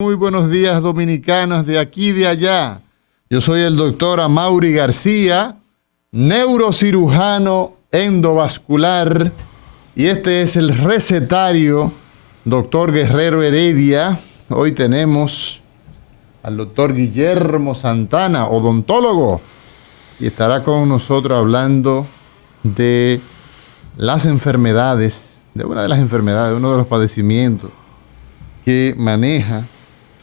Muy buenos días, dominicanos de aquí y de allá. Yo soy el doctor Amaury García, neurocirujano endovascular, y este es el recetario doctor Guerrero Heredia. Hoy tenemos al doctor Guillermo Santana, odontólogo, y estará con nosotros hablando de las enfermedades, de una de las enfermedades, uno de los padecimientos que maneja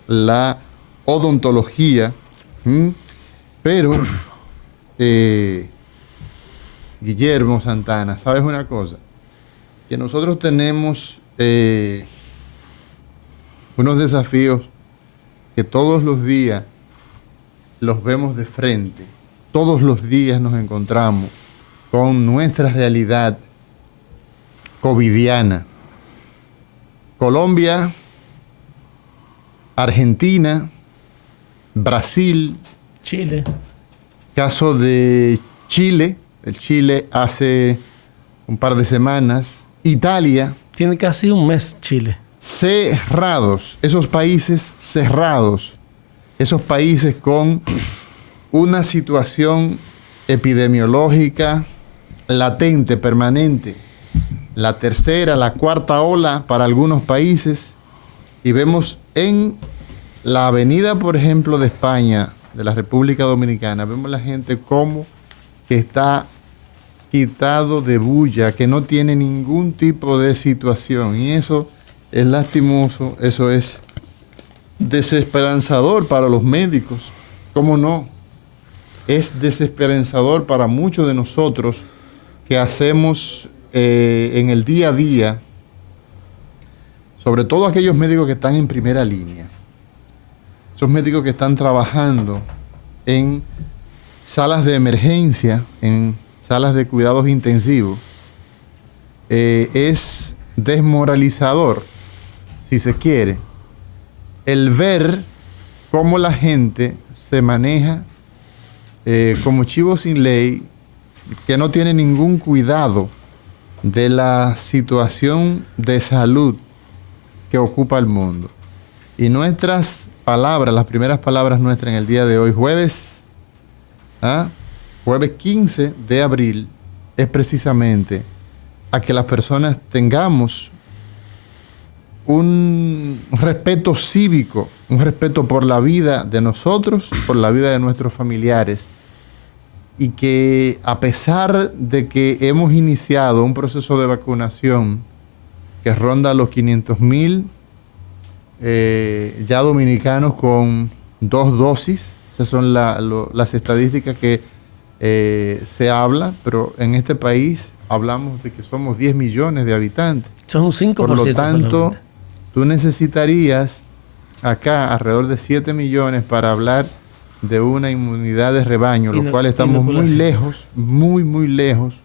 la odontología. Pero Guillermo Santana, ¿sabes una cosa? Que nosotros tenemos unos desafíos que todos los días los vemos de frente. Todos los días nos encontramos con nuestra realidad covidiana. Colombia, Argentina, Brasil, Chile. Caso de Chile, el Chile hace un par de semanas, Italia. Tiene casi un mes Chile. Cerrados, esos países cerrados, esos países con una situación epidemiológica latente, permanente, la tercera, la cuarta ola para algunos países. Y vemos en la avenida, por ejemplo, de España, de la República Dominicana, vemos la gente como que está quitado de bulla, que no tiene ningún tipo de situación. Y eso es lastimoso, eso es desesperanzador para los médicos. ¿Cómo no? Es desesperanzador para muchos de nosotros que hacemos en el día a día, sobre todo aquellos médicos que están en primera línea. Esos médicos que están trabajando en salas de emergencia, en salas de cuidados intensivos. Es desmoralizador, si se quiere, el ver cómo la gente se maneja como chivo sin ley, que no tiene ningún cuidado de la situación de salud que ocupa el mundo. Y nuestras palabras, las primeras palabras nuestras en el día de hoy, jueves 15 de abril, es precisamente a que las personas tengamos un respeto cívico, un respeto por la vida de nosotros, por la vida de nuestros familiares, y que a pesar de que hemos iniciado un proceso de vacunación que ronda los 500,000 ya dominicanos con 2 dosis. Esas son las estadísticas que se habla, pero en este país hablamos de que somos 10 millones de habitantes. Son un 5%. Por lo tanto, solamente. tú necesitarías acá alrededor de 7 millones para hablar de una inmunidad de rebaño, lo cual estamos muy lejos, muy lejos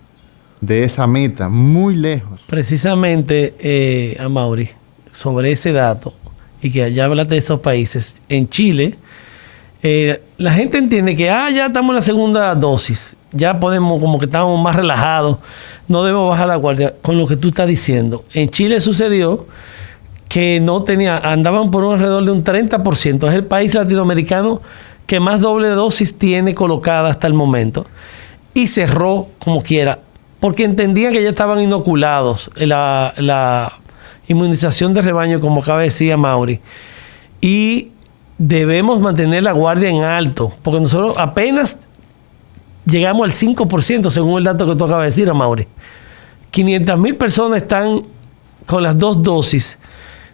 de esa meta, muy lejos. Precisamente, Amaury, sobre ese dato, y que ya hablas de esos países, en Chile, la gente entiende que ya estamos en la segunda dosis, ya podemos, como que estamos más relajados, no debemos bajar la guardia. Con lo que tú estás diciendo, en Chile sucedió que andaban por un alrededor de un 30%. Es el país latinoamericano que más doble dosis tiene colocada hasta el momento, y cerró como quiera, porque entendían que ya estaban inoculados la inmunización de rebaño, como acaba de decir Amaury. Y debemos mantener la guardia en alto, porque nosotros apenas llegamos al 5%, según el dato que tú acabas de decir, Amaury. 500,000 personas están con las 2 dosis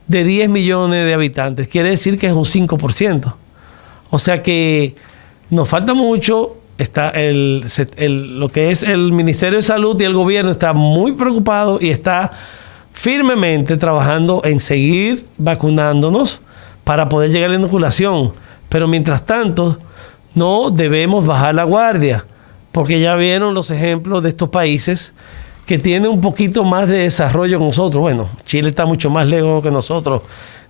de 10 millones de habitantes. Quiere decir que es un 5%. O sea que nos falta mucho. Está lo que es el Ministerio de Salud y el gobierno está muy preocupado y está firmemente trabajando en seguir vacunándonos para poder llegar a la inoculación. Pero mientras tanto, no debemos bajar la guardia, porque ya vieron los ejemplos de estos países que tienen un poquito más de desarrollo que nosotros. Bueno, Chile está mucho más lejos que nosotros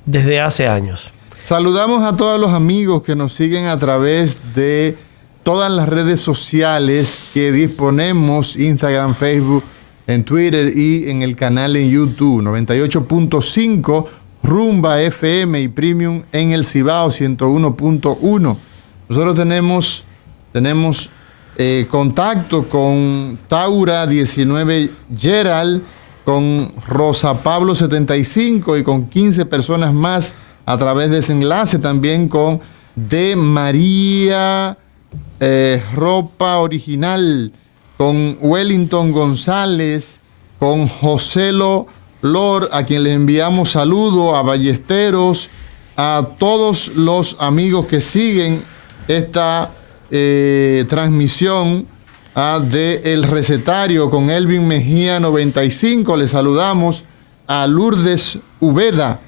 desde hace años. Saludamos a todos los amigos que nos siguen a través de todas las redes sociales que disponemos, Instagram, Facebook, en Twitter y en el canal en YouTube, 98.5 Rumba FM y Premium en el Cibao 101.1. Nosotros tenemos contacto con Taura 19 Gerald, con Rosa Pablo 75 y con 15 personas más a través de ese enlace. También con De María Ropa Original, con Wellington González, con Joselo Lor, a quien le enviamos saludos, a Ballesteros, a todos los amigos que siguen esta transmisión de El Recetario con Elvin Mejía 95. Le saludamos a Lourdes Ubeda.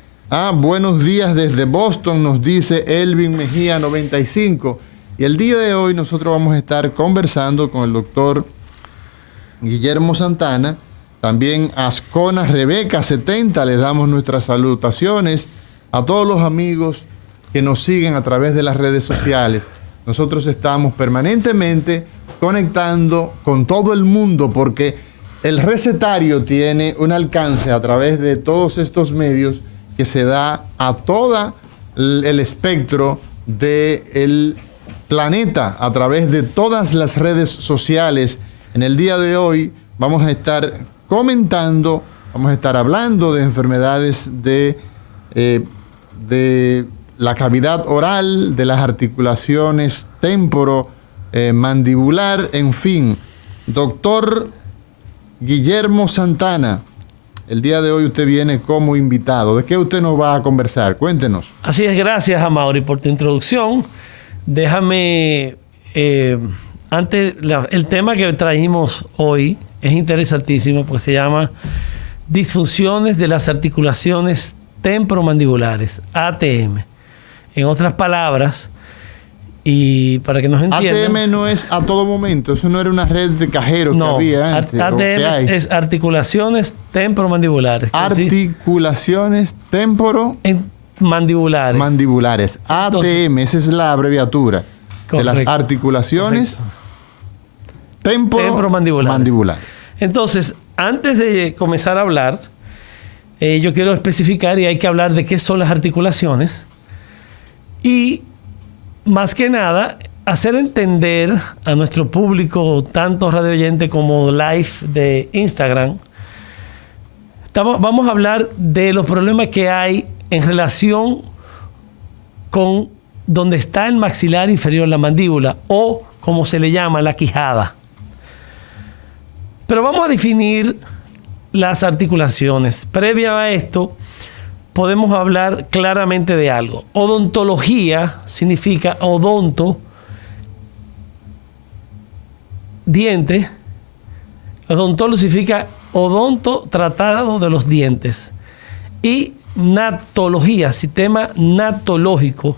Buenos días desde Boston, nos dice Elvin Mejía 95. Y el día de hoy nosotros vamos a estar conversando con el doctor Guillermo Santana. También a Ascona Rebeca 70 les damos nuestras salutaciones. A todos los amigos que nos siguen a través de las redes sociales. Nosotros estamos permanentemente conectando con todo el mundo porque el recetario tiene un alcance a través de todos estos medios que se da a todo el espectro del planeta, a través de todas las redes sociales. En el día de hoy vamos a estar comentando, vamos a estar hablando de enfermedades de la cavidad oral, de las articulaciones temporomandibular, en fin. Doctor Guillermo Santana, el día de hoy usted viene como invitado. ¿De qué usted nos va a conversar? Cuéntenos. Así es, gracias Amaury por tu introducción. Déjame, el tema que trajimos hoy es interesantísimo porque se llama disfunciones de las articulaciones temporomandibulares, ATM. En otras palabras, y para que nos entiendan... ATM no es a todo momento, eso no era una red de cajeros que había antes. ATM es articulaciones temporomandibulares. Articulaciones mandibulares. Mandibulares. ATM, esa es la abreviatura. Correcto. De las articulaciones temporomandibulares. Entonces, antes de comenzar a hablar, yo quiero especificar y hay que hablar de qué son las articulaciones y, más que nada, hacer entender a nuestro público, tanto radio oyente como live de Instagram, vamos a hablar de los problemas que hay en relación con donde está el maxilar inferior, la mandíbula, o como se le llama, la quijada. Pero vamos a definir las articulaciones. Previo a esto, podemos hablar claramente de algo. Odontología significa odonto, diente. Odontología significa odonto, tratado de los dientes. Y natología, sistema natológico,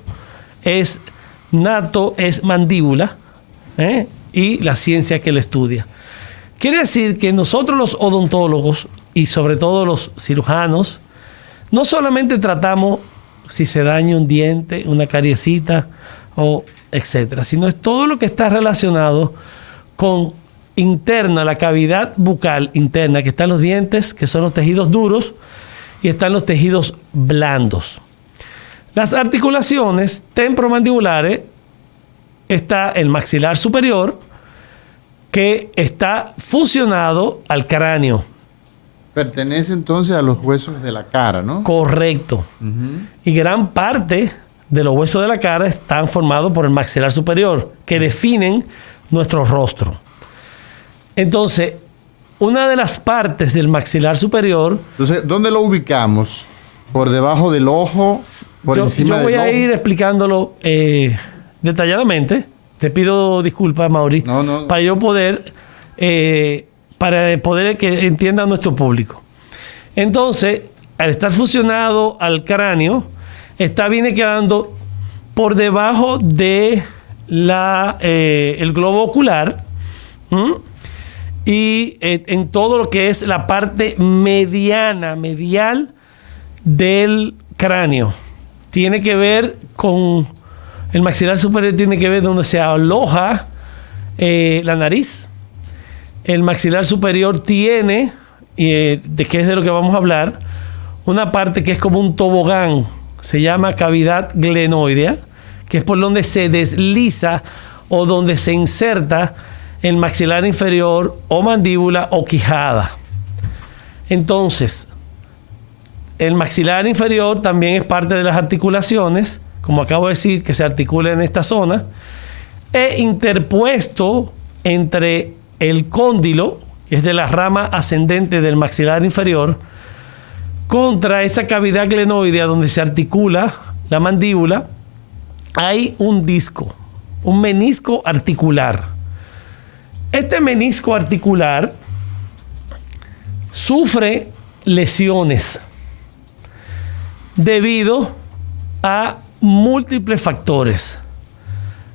nato es mandíbula, y la ciencia que la estudia. Quiere decir que nosotros los odontólogos y sobre todo los cirujanos no solamente tratamos si se daña un diente, una cariecita o etcétera, sino es todo lo que está relacionado con interna, la cavidad bucal interna, que están los dientes, que son los tejidos duros, y están los tejidos blandos. Las articulaciones temporomandibulares, está el maxilar superior, que está fusionado al cráneo. Pertenece entonces a los huesos de la cara, ¿no? Correcto. Y gran parte de los huesos de la cara están formados por el maxilar superior, que definen nuestro rostro. Entonces, una de las partes del maxilar superior... Entonces, ¿dónde lo ubicamos? ¿Por debajo del ojo? ¿Por encima del ojo? Yo voy a ir explicándolo detalladamente. Te pido disculpas, Mauri, para yo poder, que entienda nuestro público. Entonces, al estar fusionado al cráneo, viene quedando por debajo de el globo ocular, y en todo lo que es la parte medial del cráneo. Tiene que ver con... El maxilar superior tiene que ver donde se aloja la nariz. El maxilar superior tiene, de qué es de lo que vamos a hablar, una parte que es como un tobogán, se llama cavidad glenoidea, que es por donde se desliza o donde se inserta el maxilar inferior o mandíbula o quijada. Entonces, el maxilar inferior también es parte de las articulaciones, como acabo de decir, que se articula en esta zona, e interpuesto entre el cóndilo, que es de la rama ascendente del maxilar inferior, contra esa cavidad glenoidea donde se articula la mandíbula, hay un disco, un menisco articular. Este menisco articular sufre lesiones debido a múltiples factores.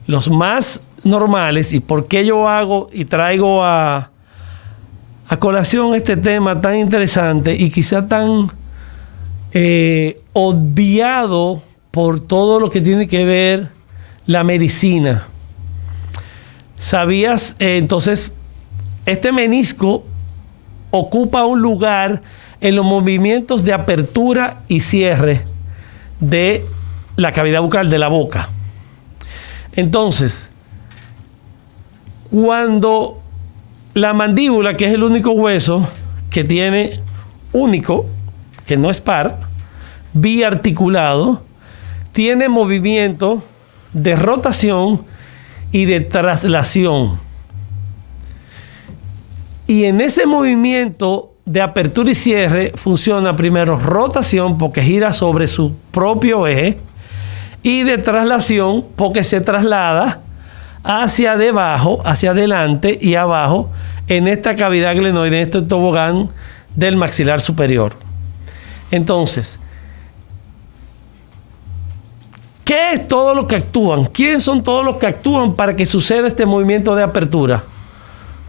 Los más normales, y por qué yo hago y traigo a colación este tema tan interesante y quizá tan obviado por todo lo que tiene que ver la medicina. ¿Sabías? Entonces, este menisco ocupa un lugar en los movimientos de apertura y cierre de la cavidad bucal de la boca. Entonces, cuando la mandíbula, que es el único hueso que tiene único, que no es par, biarticulado, tiene movimiento de rotación y de traslación. Y en ese movimiento de apertura y cierre funciona primero rotación porque gira sobre su propio eje y de traslación porque se traslada hacia debajo, hacia adelante y abajo en esta cavidad glenoide, en este tobogán del maxilar superior. Entonces, ¿qué es todo lo que actúan? ¿Quiénes son todos los que actúan para que suceda este movimiento de apertura?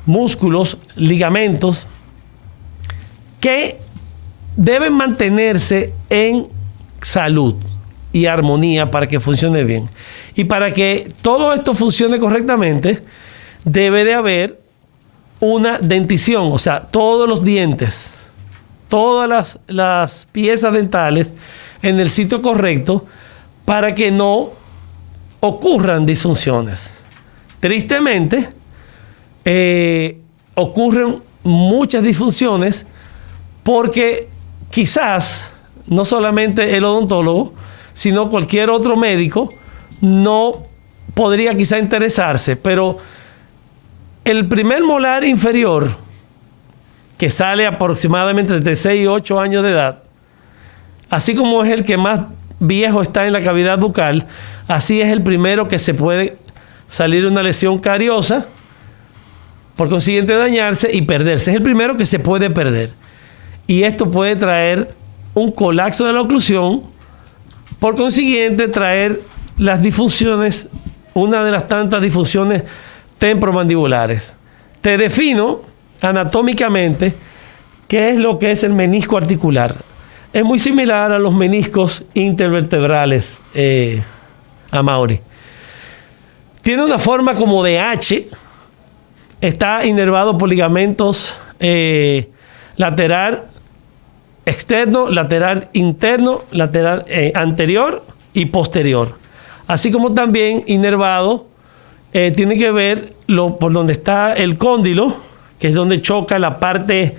Músculos, ligamentos, que deben mantenerse en salud y armonía para que funcione bien. Y para que todo esto funcione correctamente, debe de haber una dentición, o sea, todos los dientes, todas las piezas dentales en el sitio correcto para que no ocurran disfunciones. Tristemente, ocurren muchas disfunciones porque quizás no solamente el odontólogo, sino cualquier otro médico no podría quizá interesarse, pero el primer molar inferior, que sale aproximadamente entre 6 y 8 años de edad, así como es el que más viejo está en la cavidad bucal, así es el primero que se puede salir una lesión cariosa, por consiguiente dañarse y perderse. Es el primero que se puede perder. Y esto puede traer un colapso de la oclusión, por consiguiente traer las disfunciones, una de las tantas disfunciones temporomandibulares. Te defino anatómicamente qué es lo que es el menisco articular. Es muy similar a los meniscos intervertebrales, Amaury. Tiene una forma como de H. Está inervado por ligamentos lateral externo, lateral interno, lateral anterior y posterior. Así como también inervado tiene que ver por donde está el cóndilo, que es donde choca la parte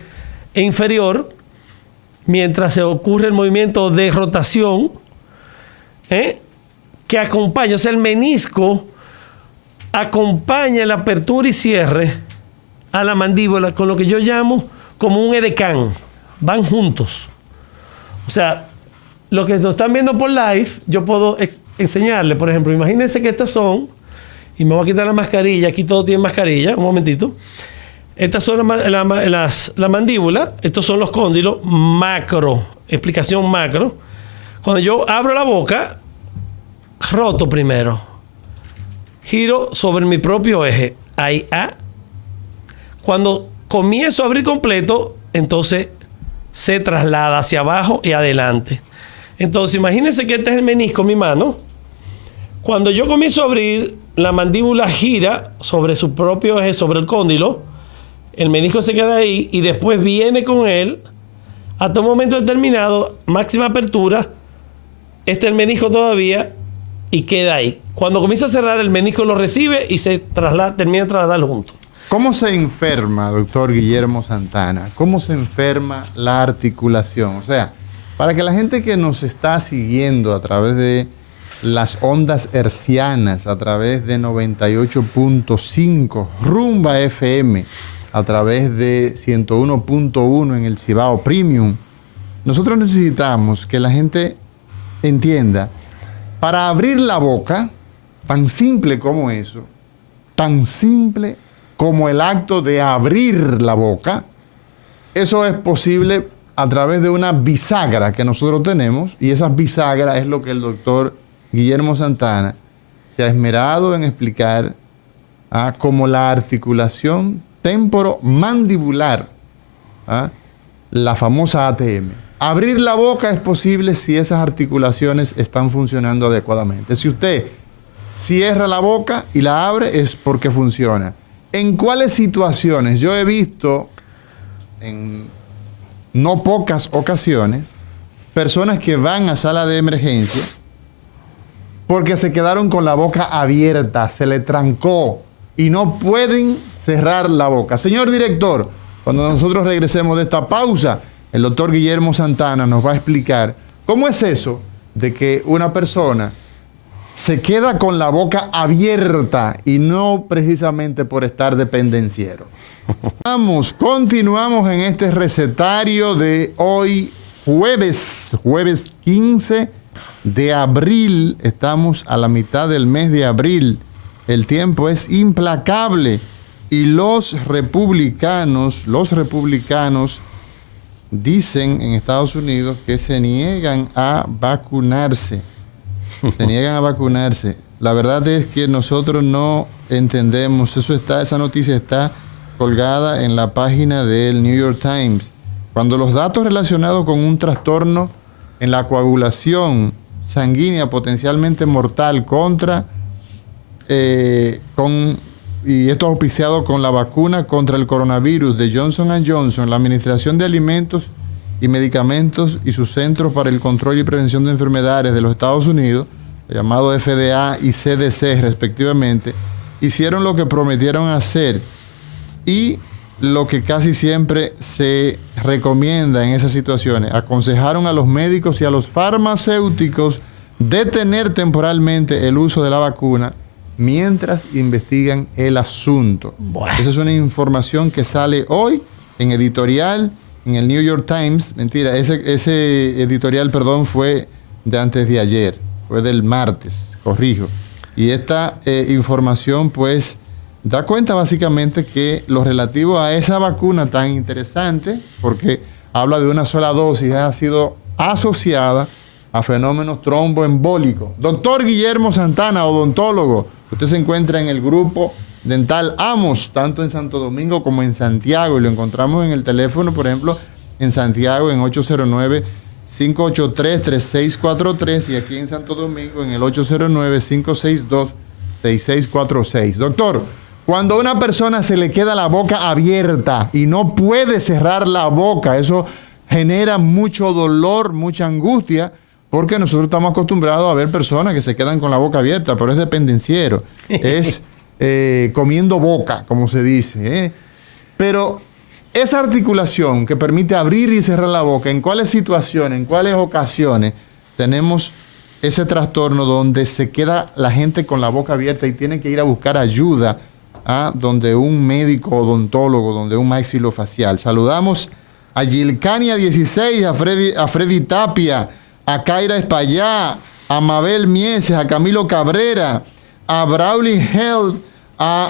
inferior, mientras se ocurre el movimiento de rotación que acompaña, o sea, el menisco acompaña la apertura y cierre a la mandíbula con lo que yo llamo como un edecán. Van juntos. O sea, lo que nos están viendo por live, yo puedo enseñarle, por ejemplo, imagínense que estas son, y me voy a quitar la mascarilla, aquí todo tiene mascarilla, un momentito. Estas son la mandíbula, estos son los cóndilos macro, explicación macro. Cuando yo abro la boca, roto primero. Giro sobre mi propio eje. Ahí, Cuando comienzo a abrir completo, entonces se traslada hacia abajo y adelante. Entonces, imagínense que este es el menisco, mi mano. Cuando yo comienzo a abrir, la mandíbula gira sobre su propio eje, sobre el cóndilo. El menisco se queda ahí y después viene con él hasta un momento determinado, máxima apertura, el menisco todavía y queda ahí. Cuando comienza a cerrar, el menisco lo recibe y se termina de trasladar junto. ¿Cómo se enferma, doctor Guillermo Santana? ¿Cómo se enferma la articulación? O sea, para que la gente que nos está siguiendo a través de las ondas hercianas, a través de 98.5 Rumba FM, a través de 101.1 en el Cibao Premium, nosotros necesitamos que la gente entienda, para abrir la boca, tan simple como eso, tan simple como el acto de abrir la boca, eso es posible a través de una bisagra que nosotros tenemos, y esa bisagra es lo que el doctor Guillermo Santana se ha esmerado en explicar como la articulación temporomandibular, la famosa ATM. Abrir la boca es posible si esas articulaciones están funcionando adecuadamente. Si usted cierra la boca y la abre, es porque funciona. ¿En cuáles situaciones? Yo he visto en no pocas ocasiones personas que van a sala de emergencia porque se quedaron con la boca abierta, se le trancó y no pueden cerrar la boca. Señor director, cuando nosotros regresemos de esta pausa, el doctor Guillermo Santana nos va a explicar cómo es eso de que una persona se queda con la boca abierta y no precisamente por estar de pendenciero. Continuamos en este recetario de hoy, jueves 15 de abril. Estamos a la mitad del mes de abril. El tiempo es implacable y los republicanos dicen en Estados Unidos que se niegan a vacunarse. Se niegan a vacunarse. La verdad es que nosotros no entendemos. Esa noticia está colgada en la página del New York Times. Cuando los datos relacionados con un trastorno en la coagulación sanguínea potencialmente mortal y esto auspiciado con la vacuna contra el coronavirus de Johnson & Johnson, la Administración de Alimentos y Medicamentos y sus Centros para el Control y Prevención de Enfermedades de los Estados Unidos, llamado FDA y CDC respectivamente, hicieron lo que prometieron hacer y lo que casi siempre se recomienda en esas situaciones. Aconsejaron a los médicos y a los farmacéuticos detener temporalmente el uso de la vacuna mientras investigan el asunto. Bueno. Esa es una información que sale hoy en editorial en el New York Times. Mentira, ese editorial, fue de antes de ayer, fue del martes, corrijo. Y esta información, pues, da cuenta básicamente que lo relativo a esa vacuna tan interesante, porque habla de una sola dosis, ha sido asociada a fenómenos tromboembólicos. Doctor Guillermo Santana, odontólogo, usted se encuentra en el grupo dental Amos, tanto en Santo Domingo como en Santiago, y lo encontramos en el teléfono, por ejemplo, en Santiago en 809-583-3643 y aquí en Santo Domingo en el 809-562-6646. Doctor, cuando a una persona se le queda la boca abierta y no puede cerrar la boca, eso genera mucho dolor, mucha angustia, porque nosotros estamos acostumbrados a ver personas que se quedan con la boca abierta, pero es dependenciero, es comiendo boca, como se dice. Pero esa articulación que permite abrir y cerrar la boca, ¿en cuáles situaciones, en cuáles ocasiones tenemos ese trastorno donde se queda la gente con la boca abierta y tiene que ir a buscar ayuda donde un médico odontólogo, donde un maxilofacial? Saludamos a Gilcania 16, a Freddy Tapia, a Kaira Espallá, a Mabel Mieses, a Camilo Cabrera, a Brawley Health, a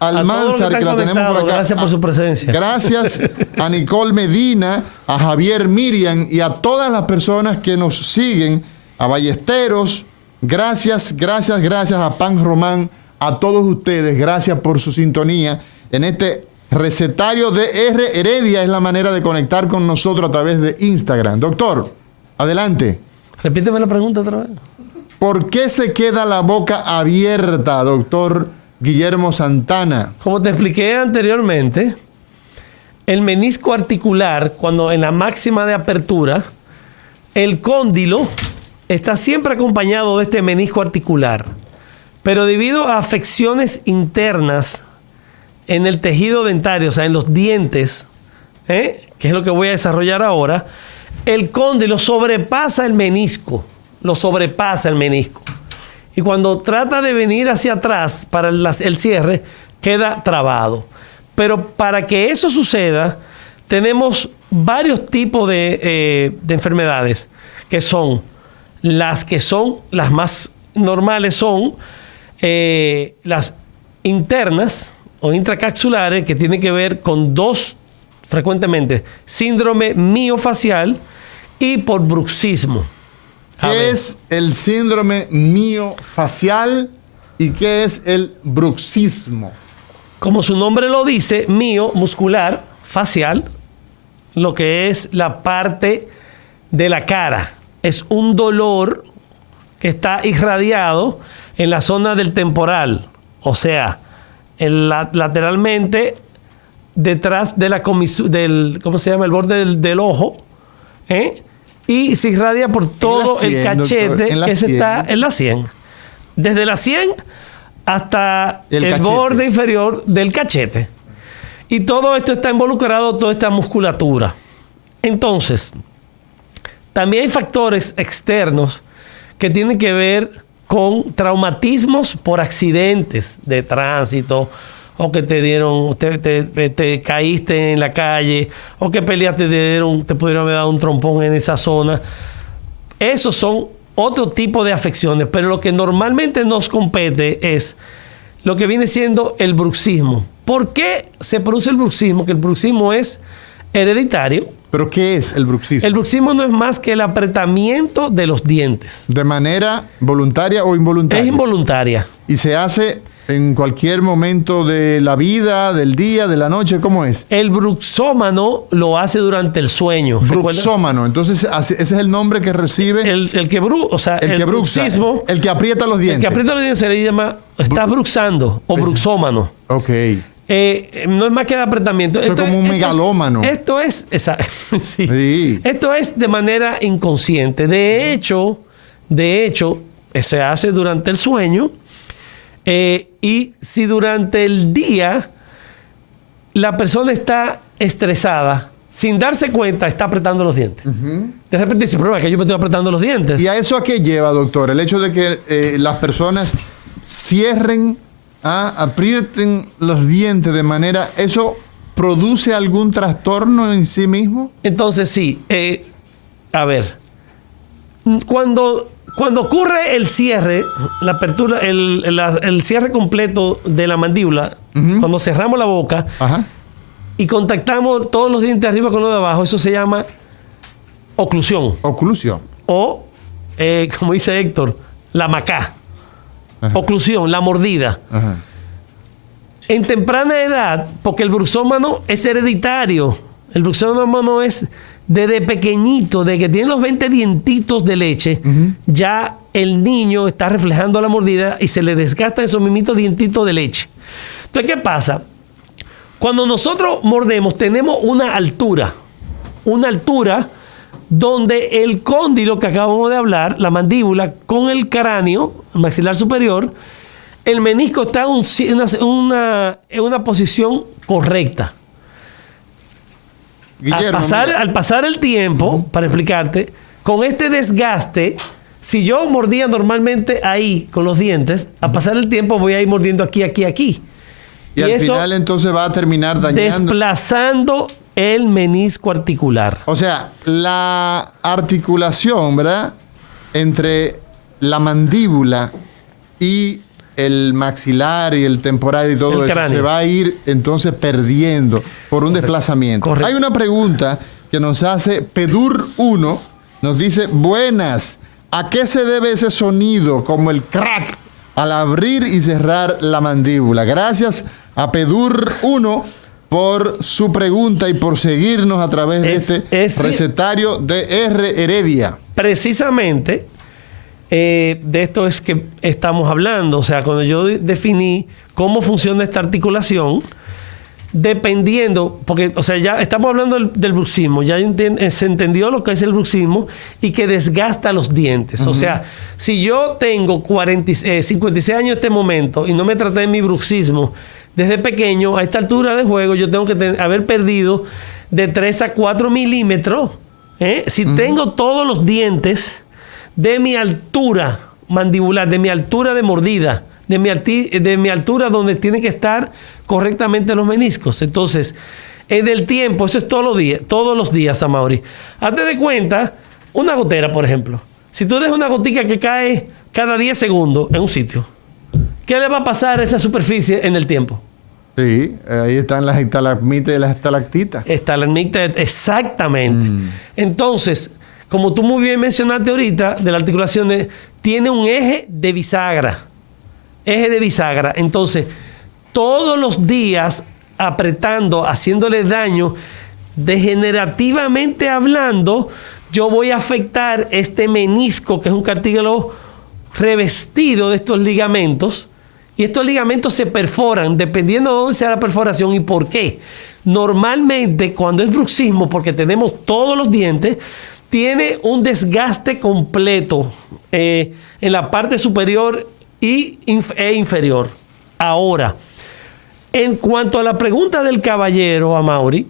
Almanzar, que la tenemos por acá. Gracias por su presencia. Gracias a Nicole Medina, a Javier Miriam y a todas las personas que nos siguen, a Ballesteros. Gracias a Pan Román, a todos ustedes. Gracias por su sintonía en este recetario de R. Heredia. Es la manera de conectar con nosotros a través de Instagram. Doctor, adelante. Repíteme la pregunta otra vez. ¿Por qué se queda la boca abierta, doctor Guillermo Santana? Como te expliqué anteriormente, el menisco articular, cuando en la máxima de apertura, el cóndilo está siempre acompañado de este menisco articular. Pero debido a afecciones internas en el tejido dentario, o sea, en los dientes, que es lo que voy a desarrollar ahora, el cóndilo sobrepasa el menisco. Lo sobrepasa el menisco. Y cuando trata de venir hacia atrás para el cierre, queda trabado. Pero para que eso suceda, tenemos varios tipos de enfermedades, que son las más normales son las internas o intracapsulares, que tienen que ver con dos, frecuentemente, síndrome miofacial y por bruxismo. ¿Qué es el síndrome miofacial y qué es el bruxismo? Como su nombre lo dice, mio, muscular, facial, lo que es la parte de la cara. Es un dolor que está irradiado en la zona del temporal, o sea, lateralmente detrás de la del, ¿cómo se llama? El borde del ojo, y se irradia por todo el cachete, que está en la sien. Desde la sien hasta el borde inferior del cachete. Y todo esto está involucrado, toda esta musculatura. Entonces, también hay factores externos que tienen que ver con traumatismos por accidentes de tránsito, o que te caíste en la calle, o que peleaste, te pudieron haber dado un trompón en esa zona. Esos son otro tipo de afecciones, pero lo que normalmente nos compete es lo que viene siendo el bruxismo. ¿Por qué se produce el bruxismo? Que el bruxismo es hereditario. ¿Pero qué es el bruxismo? El bruxismo no es más que el apretamiento de los dientes. ¿De manera voluntaria o involuntaria? Es involuntaria. ¿Y se hace en cualquier momento de la vida, del día, de la noche? ¿Cómo es? El bruxómano lo hace durante el sueño. Bruxómano. Entonces, ese es el nombre que recibe. El que bruxa. El que aprieta los dientes. El que aprieta los dientes se le llama, está bruxando o bruxómano. Ok. No es más que el apretamiento. Es como un megalómano. Esto es de manera inconsciente. De hecho, se hace durante el sueño. Y si durante el día la persona está estresada, sin darse cuenta, está apretando los dientes. De repente dice, pero es que yo me estoy apretando los dientes. ¿Y a eso a qué lleva, doctor? El hecho de que las personas cierren, aprieten los dientes de manera... ¿Eso produce algún trastorno en sí mismo? Entonces sí. A ver. Cuando ocurre el cierre, la apertura, el cierre completo de la mandíbula, cuando cerramos la boca y contactamos todos los dientes de arriba con los de abajo, eso se llama oclusión. Oclusión. O, como dice Héctor, la macá. Oclusión, la mordida. En temprana edad, porque el bruxómano es hereditario. El bruxómano es desde pequeñito, de que tiene los 20 dientitos de leche, ya el niño está reflejando la mordida y se le desgastan esos mimitos dientitos de leche. Entonces, ¿qué pasa? Cuando nosotros mordemos, tenemos una altura donde el cóndilo que acabamos de hablar, la mandíbula, con el cráneo, el maxilar superior, el menisco está en una posición correcta. Guillermo, al pasar el tiempo, para explicarte, con este desgaste, si yo mordía normalmente ahí con los dientes, al pasar el tiempo voy a ir mordiendo aquí. Y al final entonces va a terminar dañando, desplazando el menisco articular. O sea, la articulación, ¿verdad?, entre la mandíbula y el maxilar y el temporal y todo eso se va a ir entonces perdiendo por un desplazamiento. Correcto. Hay una pregunta que nos hace Pedur 1, nos dice: buenas, ¿a qué se debe ese sonido como el crack al abrir y cerrar la mandíbula? Gracias a Pedur 1 por su pregunta y por seguirnos a través de este recetario de R. Heredia. Precisamente de esto es que estamos hablando. O sea, cuando yo definí cómo funciona esta articulación, dependiendo, porque, o sea, ya estamos hablando del bruxismo, ya se entendió lo que es el bruxismo y que desgasta los dientes. O sea, si yo tengo 56 años en este momento y no me traté de mi bruxismo desde pequeño, a esta altura de juego yo tengo que haber perdido de 3 a 4 milímetros. Si tengo todos los dientes de mi altura mandibular, de mi altura de mordida, de mi altura donde tienen que estar correctamente los meniscos. Entonces, en el tiempo, eso es todos los días, Amaury. Hazte de cuenta, una gotera, por ejemplo. Si tú dejas una gotica que cae cada 10 segundos en un sitio, ¿qué le va a pasar a esa superficie en el tiempo? Sí, ahí están las estalagmitas y las estalactitas. Estalagmitas, exactamente. Entonces, como tú muy bien mencionaste ahorita, de la articulación, tiene un eje de bisagra. Eje de bisagra. Entonces, todos los días apretando, haciéndole daño, degenerativamente hablando, yo voy a afectar este menisco, que es un cartílago revestido de estos ligamentos, y estos ligamentos se perforan, dependiendo de dónde sea la perforación y por qué. Normalmente, cuando es bruxismo, porque tenemos todos los dientes, tiene un desgaste completo en la parte superior e inferior. Ahora, en cuanto a la pregunta del caballero, Amaury,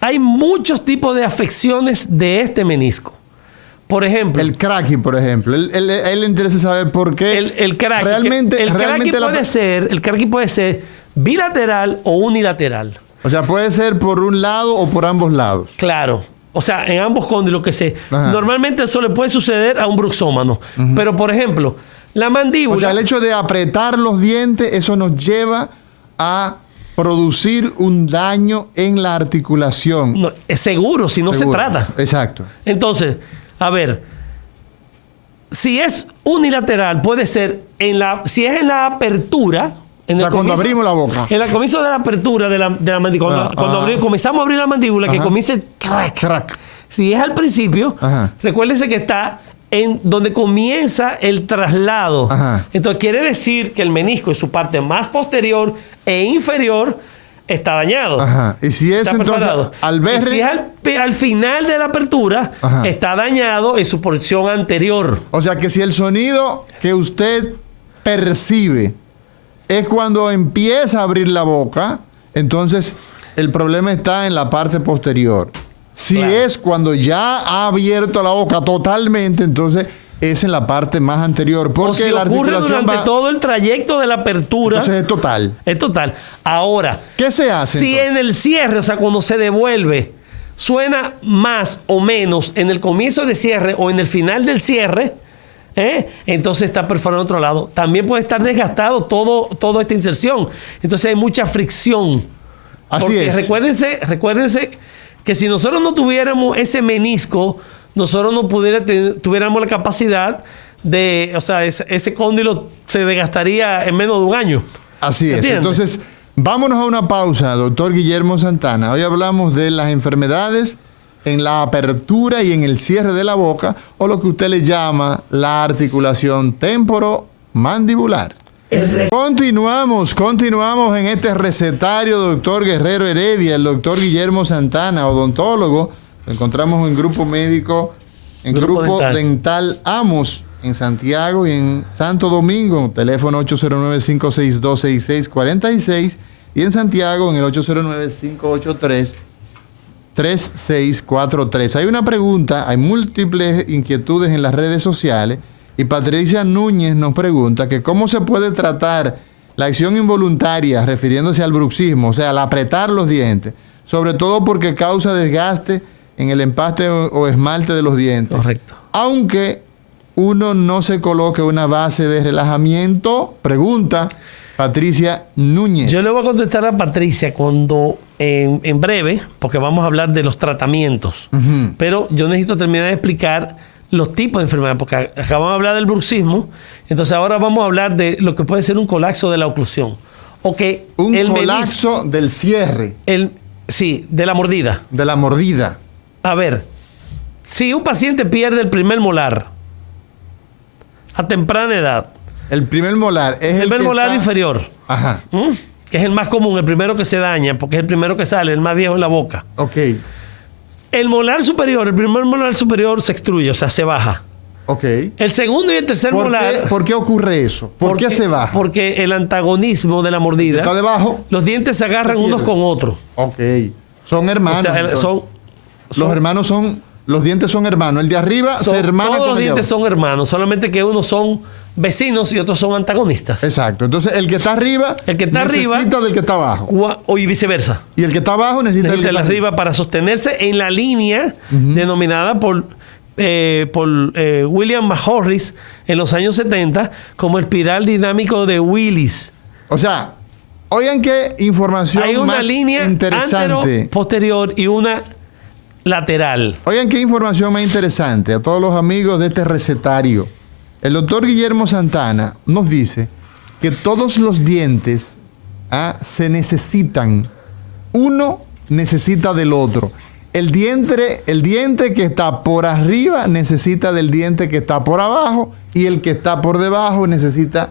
hay muchos tipos de afecciones de este menisco. Por ejemplo, el craqui, por ejemplo. Él le interesa saber por qué. El craqui. El craqui puede ser bilateral o unilateral. O sea, puede ser por un lado o por ambos lados. Claro. O sea, en ambos cóndilos que se... Normalmente eso le puede suceder a un bruxómano. Pero, por ejemplo, la mandíbula... O sea, el hecho de apretar los dientes, eso nos lleva a producir un daño en la articulación. No, es seguro, si no se trata. Exacto. Entonces, a ver, si es unilateral, puede ser si es en la apertura... Cuando abrimos la boca. En el comienzo de la apertura de la mandíbula, cuando comenzamos a abrir la mandíbula, que comienza el crack. Si es al principio, recuérdense que está en donde comienza el traslado. Entonces quiere decir que el menisco en su parte más posterior e inferior está dañado. Y si es entonces y si es al final de la apertura, está dañado en su porción anterior. O sea que si el sonido que usted percibe es cuando empieza a abrir la boca, entonces el problema está en la parte posterior. Si es cuando ya ha abierto la boca totalmente, entonces es en la parte más anterior. Porque o si la ocurre durante todo el trayecto de la apertura. Entonces es total. Es total. Ahora, ¿qué se hace? Si entonces en el cierre, o sea, cuando se devuelve, suena más o menos en el comienzo de cierre o en el final del cierre, entonces está perforado en otro lado. También puede estar desgastado toda esta inserción. Entonces hay mucha fricción. Así es. Recuérdense que si nosotros no tuviéramos ese menisco, nosotros no tuviéramos la capacidad de, o sea, ese cóndilo se desgastaría en menos de un año. Así es. Entonces, vámonos a una pausa, doctor Guillermo Santana. Hoy hablamos de las enfermedades en la apertura y en el cierre de la boca, o lo que usted le llama la articulación temporomandibular. Continuamos en este recetario, doctor Guerrero Heredia, el doctor Guillermo Santana, odontólogo. Lo encontramos en Grupo Médico, en Grupo Dental Amos, en Santiago y en Santo Domingo, teléfono 809-562-6646, y en Santiago en el 809-583-3643. Hay una pregunta, hay múltiples inquietudes en las redes sociales, y Patricia Núñez nos pregunta que cómo se puede tratar la acción involuntaria, refiriéndose al bruxismo, o sea, al apretar los dientes, sobre todo porque causa desgaste en el empaste o esmalte de los dientes. Correcto. Aunque uno no se coloque una base de relajamiento, pregunta Patricia Núñez. Yo le voy a contestar a Patricia cuando en breve, porque vamos a hablar de los tratamientos. Pero yo necesito terminar de explicar los tipos de enfermedades, porque acabamos de hablar del bruxismo, entonces ahora vamos a hablar de lo que puede ser un colapso de la oclusión. Un colapso del cierre. Sí, de la mordida. De la mordida. A ver, si un paciente pierde el primer molar a temprana edad. El primer molar es el primer molar inferior. Ajá. que es el más común, el primero que se daña, porque es el primero que sale, el más viejo en la boca. Ok. El molar superior, el primer molar superior se extruye, o sea, se baja. Ok. El segundo y el tercer molar... ¿Por qué ocurre eso? ¿Por qué se baja? Porque el antagonismo de la mordida... ¿Está debajo? Los dientes se agarran unos con otros. Ok. Son hermanos. O sea, los hermanos son... Los dientes son hermanos. El de arriba se hermana todos con los el de dientes abajo. son hermanos, solamente que unos son vecinos y otros son antagonistas. Exacto. Entonces, el que está arriba necesita del que está abajo. Y viceversa. Y el que está abajo necesita del que El está arriba. arriba para sostenerse en la línea denominada por William McHorris en los años 70 como el espiral dinámico de Willis. O sea, oigan qué información Hay una más línea interesante. antero, posterior y una lateral. Oigan qué información más interesante a todos los amigos de este recetario. El doctor Guillermo Santana nos dice que todos los dientes se necesitan. Uno necesita del otro. El diente que está por arriba necesita del diente que está por abajo y el que está por debajo necesita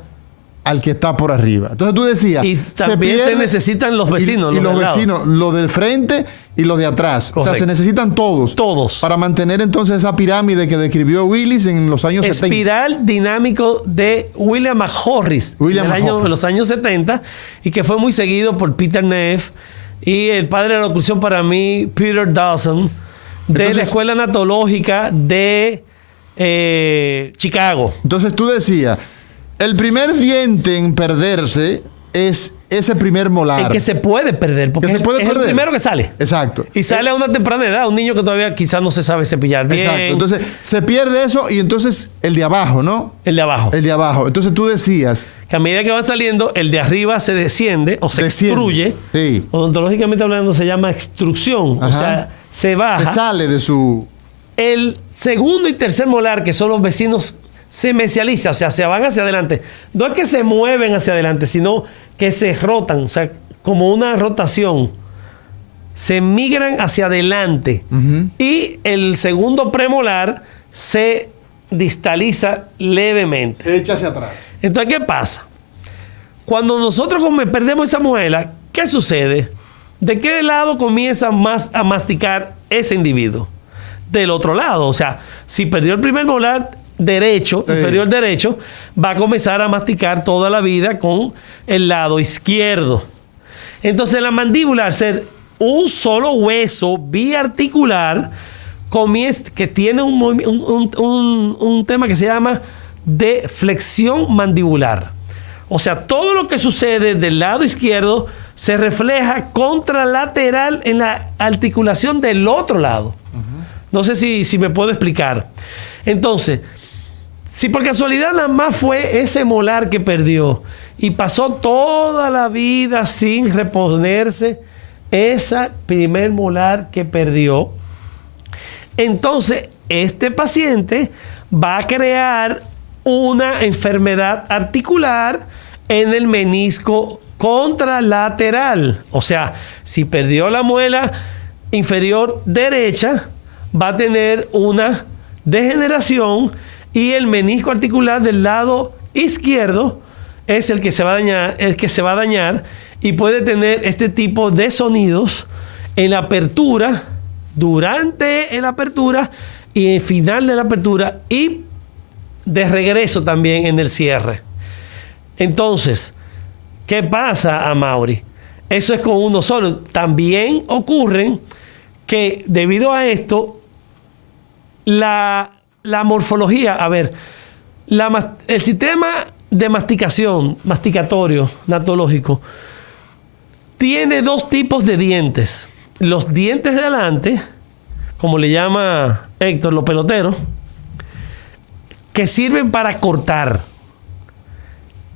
al que está por arriba. Entonces tú decías... Y también se necesitan los vecinos. Y los del lado. vecinos, los del frente y los de atrás. Correcto. O sea, se necesitan todos. Todos. Para mantener entonces esa pirámide que describió Willis en los años 70. Espiral dinámico de William McHorris en los años 70 y que fue muy seguido por Peter Neff y el padre de la oclusión para mí, Peter Dawson, de la Escuela Anatológica de Chicago. Entonces tú decías, el primer diente en perderse es ese primer molar. El que se puede perder, porque es el primero que sale. Exacto. Y sale a una temprana edad, un niño que todavía quizás no se sabe cepillar bien. Exacto. Entonces se pierde eso y entonces el de abajo, ¿no? El de abajo. El de abajo. Entonces tú decías... Que a medida que van saliendo, el de arriba se desciende o se extruye. Sí. Odontológicamente hablando se llama extrusión. Ajá. O sea, se baja. Se sale de su... El segundo y tercer molar, que son los vecinos, se mesializa, o sea, se van hacia adelante. No es que se mueven hacia adelante, sino que se rotan, o sea, como una rotación. Se migran hacia adelante. Y el segundo premolar se distaliza levemente. Se echa hacia atrás. Entonces, ¿qué pasa? Cuando nosotros perdemos esa muela, ¿qué sucede? ¿De qué lado comienza más a masticar ese individuo? Del otro lado. O sea, si perdió el primer molar derecho, inferior derecho, va a comenzar a masticar toda la vida con el lado izquierdo. Entonces, la mandíbula, al ser un solo hueso biarticular, que tiene un tema que se llama de flexión mandibular. O sea, todo lo que sucede del lado izquierdo se refleja contralateral en la articulación del otro lado. No sé si me puedo explicar. Entonces, si por casualidad nada más fue ese molar que perdió y pasó toda la vida sin reponerse esa primer molar que perdió, entonces este paciente va a crear una enfermedad articular en el menisco contralateral. O sea, si perdió la muela inferior derecha, va a tener una degeneración y el menisco articular del lado izquierdo es el que se va a dañar, y puede tener este tipo de sonidos en la apertura, durante la apertura y en el final de la apertura y de regreso también en el cierre. Entonces, ¿qué pasa, Amaury? Eso es con uno solo. También ocurren que debido a esto, la morfología, el sistema de masticatorio, natológico, tiene dos tipos de dientes. Los dientes de adelante, como le llama Héctor, los peloteros, que sirven para cortar.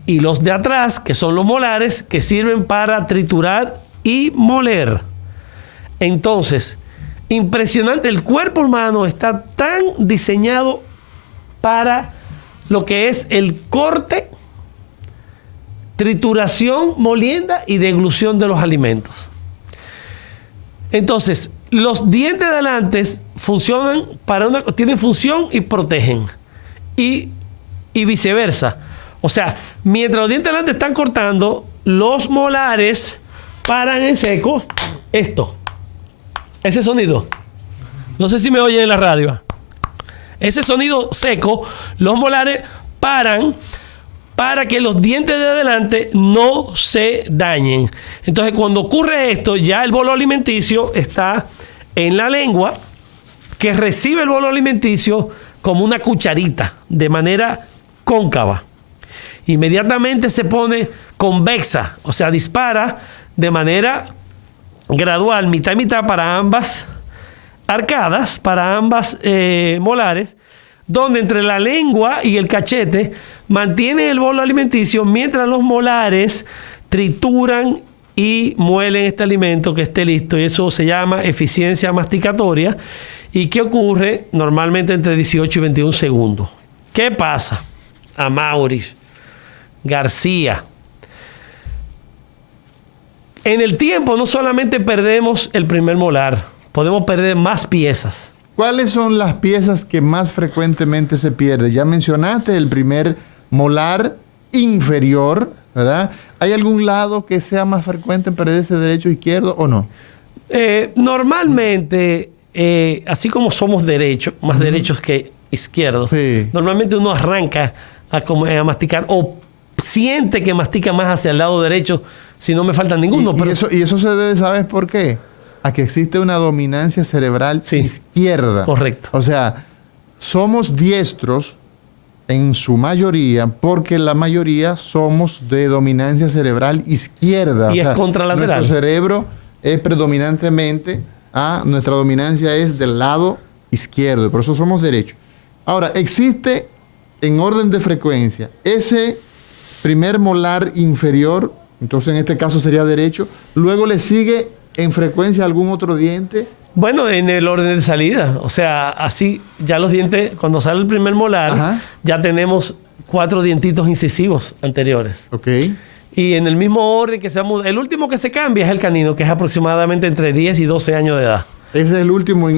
Y los de atrás, que son los molares, que sirven para triturar y moler. Entonces, impresionante, el cuerpo humano está tan diseñado para lo que es el corte, trituración, molienda y deglución de los alimentos. Entonces, los dientes de adelante tienen función y protegen. Y viceversa. O sea, mientras los dientes de adelante están cortando, los molares paran en seco. Ese sonido. No sé si me oyen en la radio. Ese sonido seco, los molares paran para que los dientes de adelante no se dañen. Entonces, cuando ocurre esto, ya el bolo alimenticio está en la lengua, que recibe el bolo alimenticio como una cucharita, de manera cóncava. Inmediatamente se pone convexa, o sea, dispara de manera gradual, mitad y mitad para ambas arcadas, para ambas molares, donde entre la lengua y el cachete mantienen el bolo alimenticio mientras los molares trituran y muelen este alimento que esté listo. Y eso se llama eficiencia masticatoria. ¿Y qué ocurre? Normalmente entre 18 y 21 segundos. ¿Qué pasa? Amaury García. En el tiempo no solamente perdemos el primer molar, podemos perder más piezas. ¿Cuáles son las piezas que más frecuentemente se pierden? Ya mencionaste el primer molar inferior, ¿verdad? ¿Hay algún lado que sea más frecuente en perderse derecho o izquierdo o no? Normalmente, así como somos derechos, más derechos que izquierdos, sí, normalmente uno arranca a masticar o siente que mastica más hacia el lado derecho si no me falta ninguno. Y eso se debe, ¿sabes por qué? A que existe una dominancia cerebral izquierda. Correcto. O sea, somos diestros en su mayoría porque la mayoría somos de dominancia cerebral izquierda. Y es contralateral. Nuestro cerebro es predominantemente, nuestra dominancia es del lado izquierdo, por eso somos derechos. Ahora, existe en orden de frecuencia ese primer molar inferior, entonces en este caso sería derecho, luego le sigue en frecuencia algún otro diente. Bueno, en el orden de salida. O sea, así ya los dientes, cuando sale el primer molar, ya tenemos 4 dientitos incisivos anteriores. Ok. Y en el mismo orden que se muda. El último que se cambia es el canino, que es aproximadamente entre 10 y 12 años de edad. Ese es el último.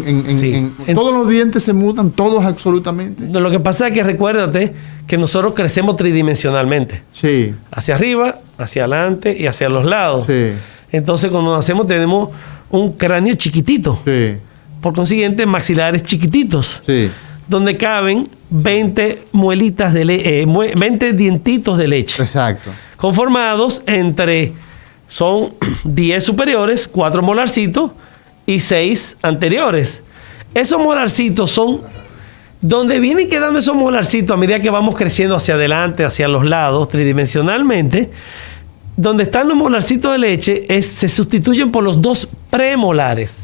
Todos los dientes se mudan, todos absolutamente. Lo que pasa es que recuérdate que nosotros crecemos tridimensionalmente. Sí. Hacia arriba, hacia adelante y hacia los lados. Sí. Entonces, cuando nacemos tenemos un cráneo chiquitito. Sí. Por consiguiente, maxilares chiquititos. Sí. Donde caben 20 muelitas de 20 dientitos de leche. Exacto. Conformados entre, son 10 superiores, 4 molarcitos y 6 anteriores. Esos molarcitos son donde vienen quedando esos molarcitos a medida que vamos creciendo hacia adelante, hacia los lados, tridimensionalmente. Donde están los molarcitos de leche se sustituyen por los 2 premolares.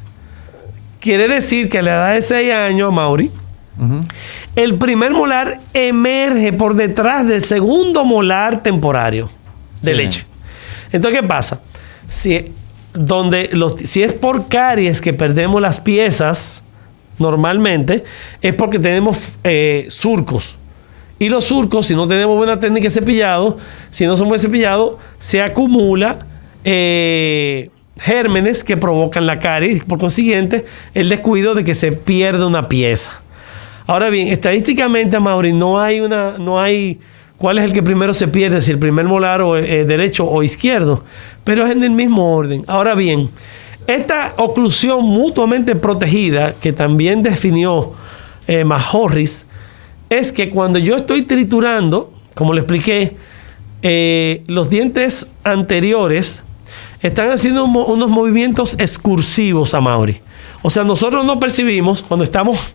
Quiere decir que a la edad de 6 años, Amaury, el primer molar emerge por detrás del segundo molar temporario de leche. Entonces, ¿qué pasa? Si es por caries que perdemos las piezas, normalmente, es porque tenemos surcos. Y los surcos, si no tenemos buena técnica de cepillado, si no son buen cepillado, se acumula gérmenes que provocan la caries. Por consiguiente, el descuido de que se pierde una pieza. Ahora bien, estadísticamente, Amaury, no hay cuál es el que primero se pierde, si el primer molar o derecho o izquierdo, pero es en el mismo orden. Ahora bien, esta oclusión mutuamente protegida, que también definió Majorris, es que cuando yo estoy triturando, como le expliqué, los dientes anteriores están haciendo unos movimientos excursivos, Amaury. O sea, nosotros no percibimos cuando estamos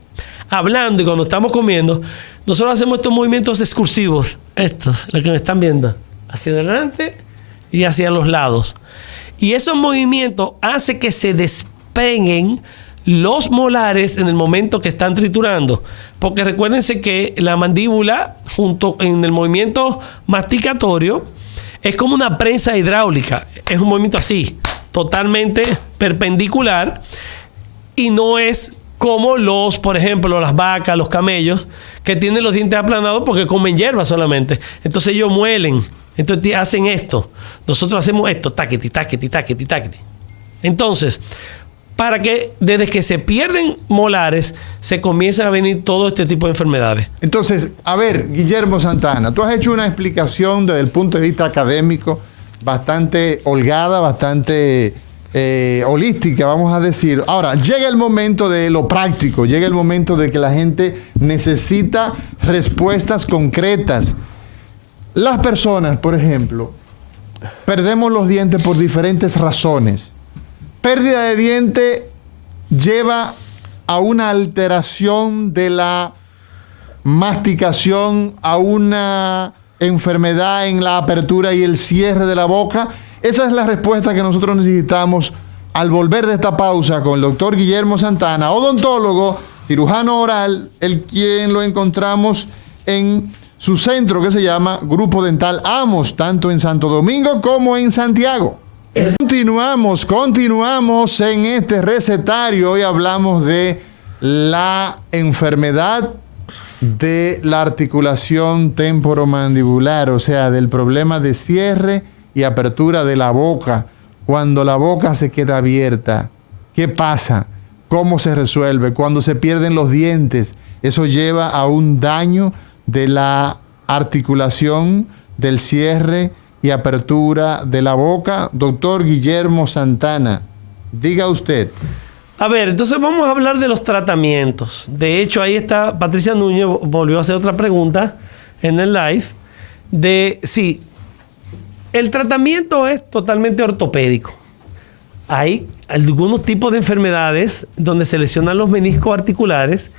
hablando y cuando estamos comiendo, nosotros hacemos estos movimientos excursivos, estos, los que me están viendo, hacia adelante y hacia los lados. Y esos movimientos hacen que se despeguen los molares en el momento que están triturando. Porque recuérdense que la mandíbula, junto en el movimiento masticatorio, es como una prensa hidráulica. Es un movimiento así, totalmente perpendicular, y no es como por ejemplo, las vacas, los camellos, que tienen los dientes aplanados porque comen hierba solamente. Entonces ellos muelen. Entonces hacen esto. Nosotros hacemos esto, taqueti, taqueti, taqueti, taqueti. Entonces, para que desde que se pierden molares, se comienza a venir todo este tipo de enfermedades. Entonces, a ver, Guillermo Santana, tú has hecho una explicación desde el punto de vista académico bastante holgada, bastante holística, vamos a decir. Ahora, llega el momento de lo práctico, llega el momento de que la gente necesita respuestas concretas. Las personas, por ejemplo, perdemos los dientes por diferentes razones. Pérdida de diente lleva a una alteración de la masticación, a una enfermedad en la apertura y el cierre de la boca. Esa es la respuesta que nosotros necesitamos al volver de esta pausa con el doctor Guillermo Santana, odontólogo, cirujano oral, el quien lo encontramos en su centro que se llama Grupo Dental Amos, tanto en Santo Domingo como en Santiago. Continuamos en este recetario. Hoy hablamos de la enfermedad de la articulación temporomandibular, o sea, del problema de cierre y apertura de la boca. Cuando la boca se queda abierta, ¿qué pasa? ¿Cómo se resuelve? Cuando se pierden los dientes, eso lleva a un daño de la articulación, del cierre y apertura de la boca. Doctor Guillermo Santana, diga usted. A ver, entonces vamos a hablar de los tratamientos. De hecho, ahí está Patricia Núñez, volvió a hacer otra pregunta en el live, de si el tratamiento es totalmente ortopédico. Hay algunos tipos de enfermedades donde se lesionan los meniscos articulares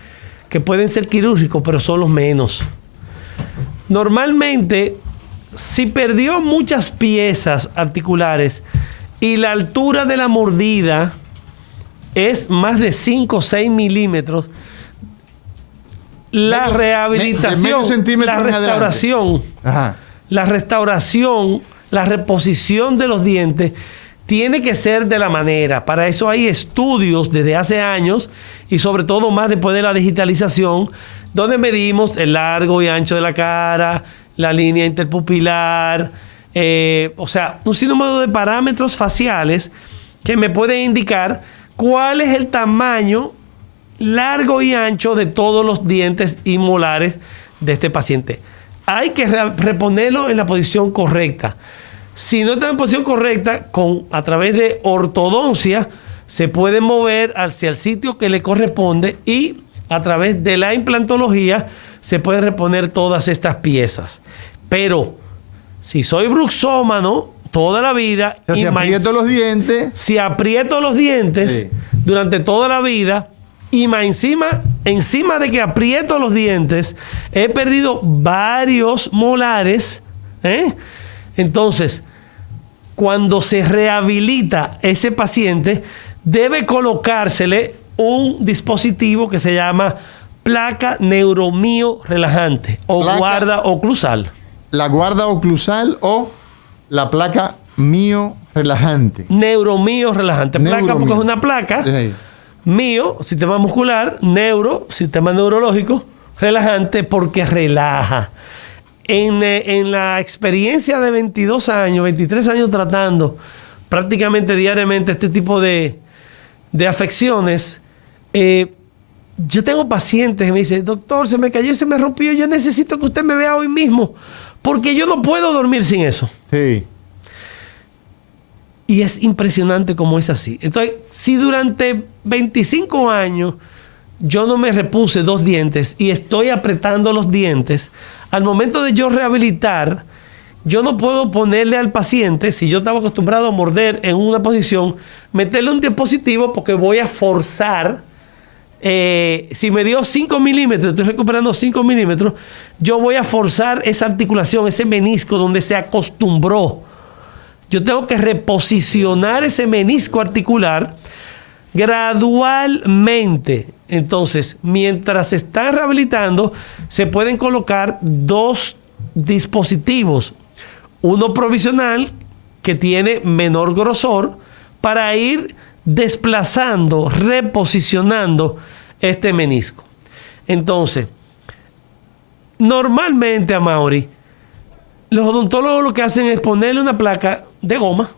que pueden ser quirúrgicos, pero son los menos. Normalmente, si perdió muchas piezas articulares y la altura de la mordida es más de 5 o 6 milímetros, la rehabilitación, la restauración, la reposición de los dientes tiene que ser de la manera. Para eso hay estudios desde hace años y sobre todo más después de la digitalización, donde medimos el largo y ancho de la cara, la línea interpupilar, o sea, un sinnúmero de parámetros faciales que me pueden indicar cuál es el tamaño largo y ancho de todos los dientes y molares de este paciente. Hay que reponerlo en la posición correcta. Si no está en posición correcta, a través de ortodoncia, se puede mover hacia el sitio que le corresponde y a través de la implantología se pueden reponer todas estas piezas. Pero si soy bruxómano toda la vida, o sea, si aprieto los dientes sí, durante toda la vida y más encima de que aprieto los dientes, he perdido varios molares, entonces cuando se rehabilita ese paciente, debe colocársele un dispositivo que se llama placa neuromío relajante o guarda oclusal. La guarda oclusal o la placa mío relajante. Neuromío relajante. Placa porque es una placa. Sí. Mío, sistema muscular. Neuro, sistema neurológico. Relajante porque relaja. En la experiencia de 22 años, 23 años tratando prácticamente diariamente este tipo de afecciones, yo tengo pacientes que me dicen, doctor, se me cayó y se me rompió, yo necesito que usted me vea hoy mismo, porque yo no puedo dormir sin eso. Sí. Y es impresionante cómo es así. Entonces, si durante 25 años yo no me repuse 2 dientes y estoy apretando los dientes, al momento de yo rehabilitar, yo no puedo ponerle al paciente, si yo estaba acostumbrado a morder en una posición, meterle un dispositivo porque voy a forzar. Si me dio 5 milímetros, estoy recuperando 5 milímetros, yo voy a forzar esa articulación, ese menisco donde se acostumbró. Yo tengo que reposicionar ese menisco articular gradualmente. Entonces, mientras se está rehabilitando, se pueden colocar 2 dispositivos. Uno provisional que tiene menor grosor para ir desplazando, reposicionando este menisco. Entonces, normalmente, Amaury, los odontólogos lo que hacen es ponerle una placa de goma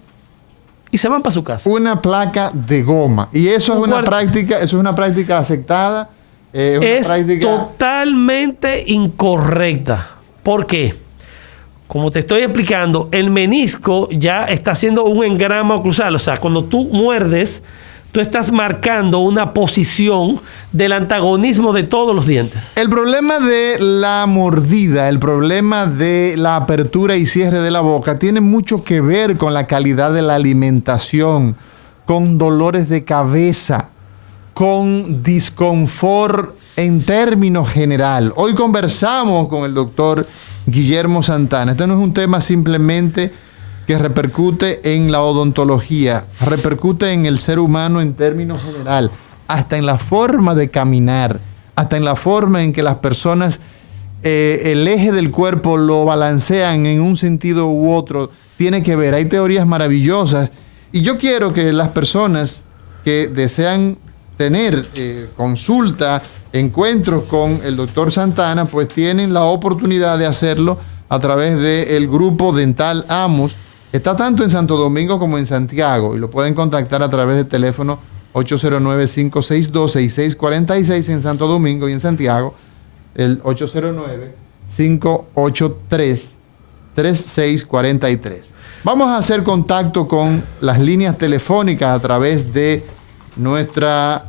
y se van para su casa. Una placa de goma. Y eso es una práctica aceptada. Es totalmente incorrecta. ¿Por qué? como te estoy explicando, el menisco ya está haciendo un engrama oclusal. O sea, cuando tú muerdes, tú estás marcando una posición del antagonismo de todos los dientes. El problema de la mordida, el problema de la apertura y cierre de la boca tiene mucho que ver con la calidad de la alimentación, con dolores de cabeza, con disconfort en términos general. Hoy conversamos con el doctor Guillermo Santana. Este no es un tema simplemente que repercute en la odontología, repercute en el ser humano en términos general, hasta en la forma de caminar, hasta en la forma en que las personas el eje del cuerpo lo balancean en un sentido u otro, tiene que ver. Hay teorías maravillosas y yo quiero que las personas que desean tener consulta, encuentros con el doctor Santana, pues tienen la oportunidad de hacerlo a través del grupo Dental Amos. Está tanto en Santo Domingo como en Santiago y lo pueden contactar a través del teléfono 809-562-6646 en Santo Domingo y en Santiago el 809-583-3643. Vamos a hacer contacto con las líneas telefónicas a través de nuestra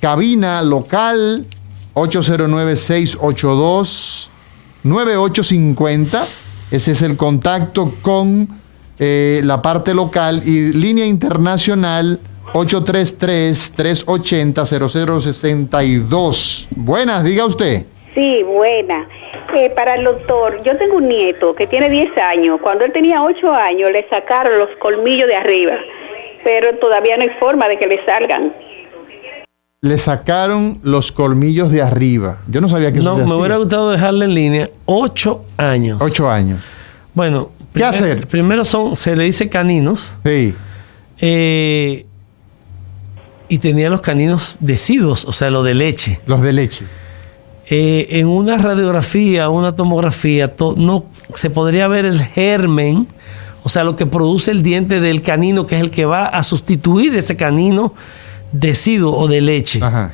cabina local 809-682-9850. Ese es el contacto con la parte local, y línea internacional 833-380-0062. Buenas, diga usted. Sí, buena. Para el doctor, yo tengo un nieto que tiene 10 años. Cuando él tenía 8 años le sacaron los colmillos de arriba, pero todavía no hay forma de que le salgan. Le sacaron los colmillos de arriba. Yo no sabía que eso se hacía. Me hubiera gustado dejarle en línea 8 años. 8 años. Bueno, ¿qué hacer? Primero se le dice caninos. Sí. Y tenía los caninos deciduos, o sea, los de leche. Los de leche. En una radiografía, una tomografía, no se podría ver el germen, o sea, lo que produce el diente del canino, que es el que va a sustituir ese canino deciduo o de leche. Ajá.